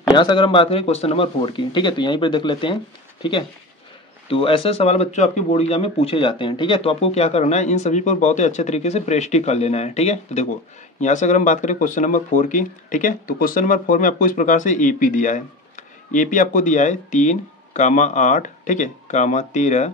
यहाँ से अगर हम बात करें क्वेश्चन नंबर 4 की, ठीक है, तो यहीं पर देख लेते हैं, ठीक है। तो ऐसे सवाल बच्चों आपकी बोर्ड एग्जाम में पूछे जाते हैं, ठीक है। तो आपको क्या करना है इन सभी पर बहुत ही अच्छे तरीके से प्रैक्टिस कर लेना है, ठीक है। तो देखो यहाँ से अगर हम बात करें क्वेश्चन नंबर 4 की, ठीक है, तो क्वेश्चन नंबर 4 में आपको इस प्रकार से एपी दिया है, एपी आपको दिया है 3, 8, ठीक है, 13,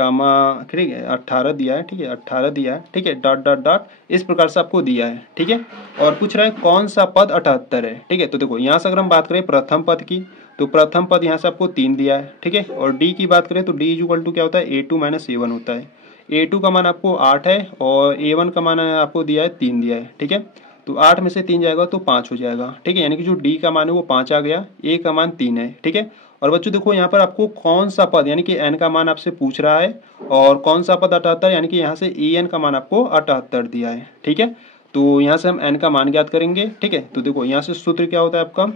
कामा, ठीक है 18 दिया है, ठीक है 18 दिया है, ठीक है डॉट डॉट डॉट इस प्रकार से आपको दिया है, ठीक है। और पूछ रहा है कौन सा पद 78 है, ठीक है। तो देखो यहाँ से अगर हम बात करें प्रथम पद की, तो प्रथम पद यहाँ से आपको 3 दिया है, ठीक है। और डी की बात करें तो डी इज इक्वल टू क्या होता है, A2 माइनस A1 होता है। A2 का मान आपको 8 है और A1 का मान आपको दिया है 3 दिया है, ठीक है। तो 8 में से 3 जाएगा तो 5 हो जाएगा, ठीक है। यानी कि जो डी का मान है वो 5 आ गया, ए का मान 3 है, ठीक है। और बच्चों देखो यहाँ पर आपको कौन सा पद यानी कि एन का मान आपसे पूछ रहा है और कौन सा पद 78 यानी कि यहाँ से ए एन का मान आपको 78 दिया है, ठीक है। तो यहाँ से हम एन का मान ज्ञात करेंगे, ठीक है। तो देखो यहाँ से सूत्र क्या होता है आपका,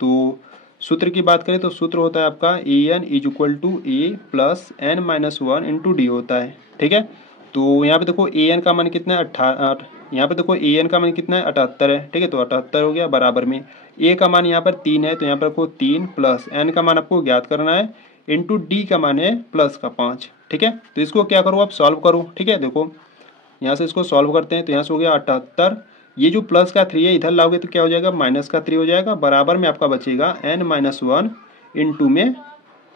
तो सूत्र की बात करें तो सूत्र होता है आपका A N is equal to A plus N minus 1 into D होता है, ठीक है। तो यहाँ पे देखो ए एन का मान कितना है 18, यहाँ पे देखो ए एन का मान कितना है 78 है, ठीक है। तो 78 हो गया बराबर में ए का मान यहाँ पर 3 है, तो यहाँ पर आपको 3 प्लस एन का मान आपको ज्ञात करना है इंटू डी का मान है प्लस का 5, ठीक है। तो इसको क्या करो आप सॉल्व करो, ठीक है। देखो यहाँ से इसको सॉल्व करते हैं तो यहाँ से हो गया 78, ये जो प्लस का 3 है इधर लाओगे तो क्या हो जाएगा माइनस का 3 हो जाएगा, बराबर में आपका बचेगा n माइनस 1 इंटू में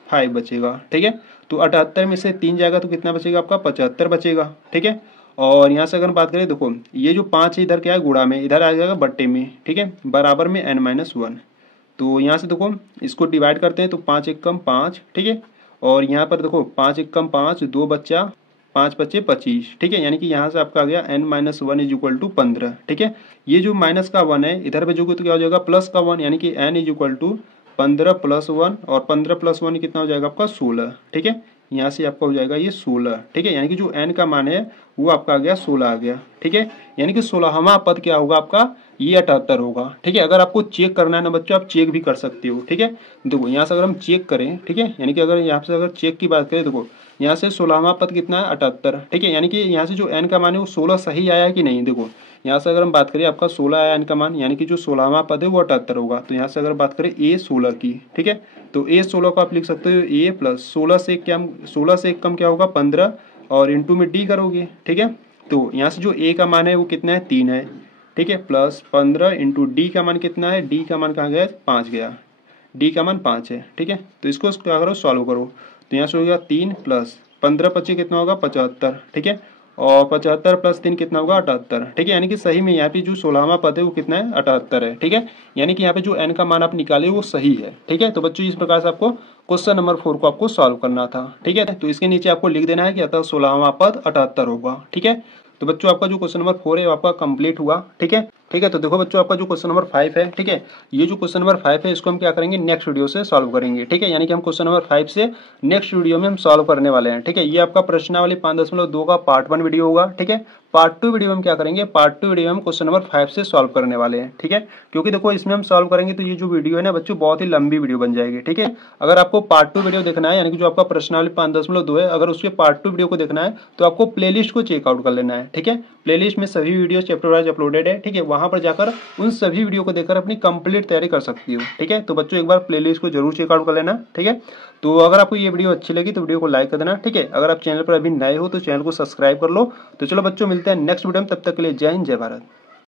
5 बचेगा, ठीक है। तो 78 में से 3 जाएगा तो कितना बचेगा आपका 75 बचेगा, ठीक है। और यहाँ से अगर बात करें देखो ये जो 5 है इधर क्या है गुणा में, इधर आ जाएगा बट्टे में, ठीक है, बराबर में n माइनस 1। तो यहाँ से देखो इसको डिवाइड करते हैं तो 5 एक कम 5, ठीक है। और यहाँ पर देखो 5 एक कम 5, 2 बच्चा 5 बच्चे 25, ठीक है। यानी कि यहाँ से आपका आ गया n minus 1 is equal to 15, ठीक है। ये जो माइनस का 1 है इधर भेजोगे तो क्या हो जाएगा प्लस का 1, यानी कि n is equal to 15 plus 1, और 15 प्लस 1 कितना हो जाएगा आपका 16, ठीक है। यहाँ से आपका हो जाएगा ये 16, ठीक है। यानी कि जो n का मान है वो आपका आ गया 16 आ गया, ठीक है। यानी कि 16वां पद क्या होगा आपका, ये 78 होगा, ठीक है। अगर आपको चेक करना है ना बच्चों आप चेक भी कर सकते हो, ठीक है। देखो यहाँ से अगर हम चेक करें, ठीक है, यानी कि अगर यहाँ से अगर चेक की बात करें देखो यहाँ से 16वां पद कितना है 78, ठीक है। यानी कि यहाँ से जो n का मान है वो 16 सही आया है कि नहीं, देखो यहाँ से अगर हम बात करें आपका 16 आया n का मान, यानी कि जो 16वां पद है वो 78 होगा। तो यहाँ से अगर बात करें A16 की, ठीक है, तो A16 को आप लिख सकते हो A प्लस 16 से एक कम क्या होगा 15, और इंटू में D करोगे, ठीक है। तो यहाँ से जो A का मान है वो कितना है 3 है, ठीक है, प्लस 15 इंटू D का मान कितना है, D का मान कहाँ गया 5 गया, D का मान 5 है, ठीक है। तो इसको क्या करो सॉल्व करो, तो यहाँ से हो गया 3 प्लस 15 25 कितना होगा 75, ठीक है। और 75 प्लस 3 कितना होगा 78, ठीक है। यानी कि सही में यहाँ पे जो 16वां पद है वो कितना है 78 है, ठीक है। यानी कि यहाँ पे जो n का मान आप निकाले वो सही है, ठीक है। तो बच्चों इस प्रकार से आपको क्वेश्चन नंबर 4 को आपको सॉल्व करना था, ठीक है। तो इसके नीचे आपको लिख देना है कि अतः 16वां पद 78 होगा, ठीक है। तो बच्चों आपका जो क्वेश्चन नंबर 4 है वो आपका कंप्लीट हुआ, ठीक है। ठीक है, तो देखो बच्चों आपका जो क्वेश्चन नंबर 5 है, ठीक है, ये जो क्वेश्चन नंबर 5 है इसको हम क्या करेंगे नेक्स्ट वीडियो से सॉल्व करेंगे, ठीक है। यानी कि हम क्वेश्चन नंबर 5 से नेक्स्ट वीडियो में हम सॉल्व करने वाले हैं, ठीक है। ये आपका प्रश्नावली 5.2 का पार्ट 1 वीडियो होगा, ठीक है। पार्ट 2 वीडियो में हम क्या करेंगे, पार्ट 2 वीडियो में हम क्वेश्चन नंबर 5 से सॉल्व करने वाले हैं, ठीक है। क्योंकि देखो इसमें हम सॉल्व करेंगे तो ये जो वीडियो है ना बच्चों बहुत ही लंबी वीडियो बन जाएगी, ठीक है। अगर आपको पार्ट 2 वीडियो देखना है यानी कि जो आपका प्रश्नावली 5.2 है, अगर उसके पार्ट 2 वीडियो को देखना है तो आपको प्लेलिस्ट को चेकआउट कर लेना है, ठीक है। प्लेलिस्ट में सभी वीडियो चैप्टर वाइज अपलोडेड है, ठीक है। वहां पर जाकर उन सभी वीडियो को देखकर अपनी कंप्लीट तैयारी कर सकती हो, ठीक है। तो बच्चों एक बार प्लेलिस्ट को जरूर चेकआउट कर लेना, ठीक है। तो अगर आपको ये वीडियो अच्छी लगी तो वीडियो को लाइक कर देना, ठीक है। अगर आप चैनल पर अभी नए हो तो चैनल को सब्सक्राइब कर लो। तो चलो बच्चों मिलते हैं नेक्स्ट वीडियो में, तब तक के लिए जय हिंद जय भारत।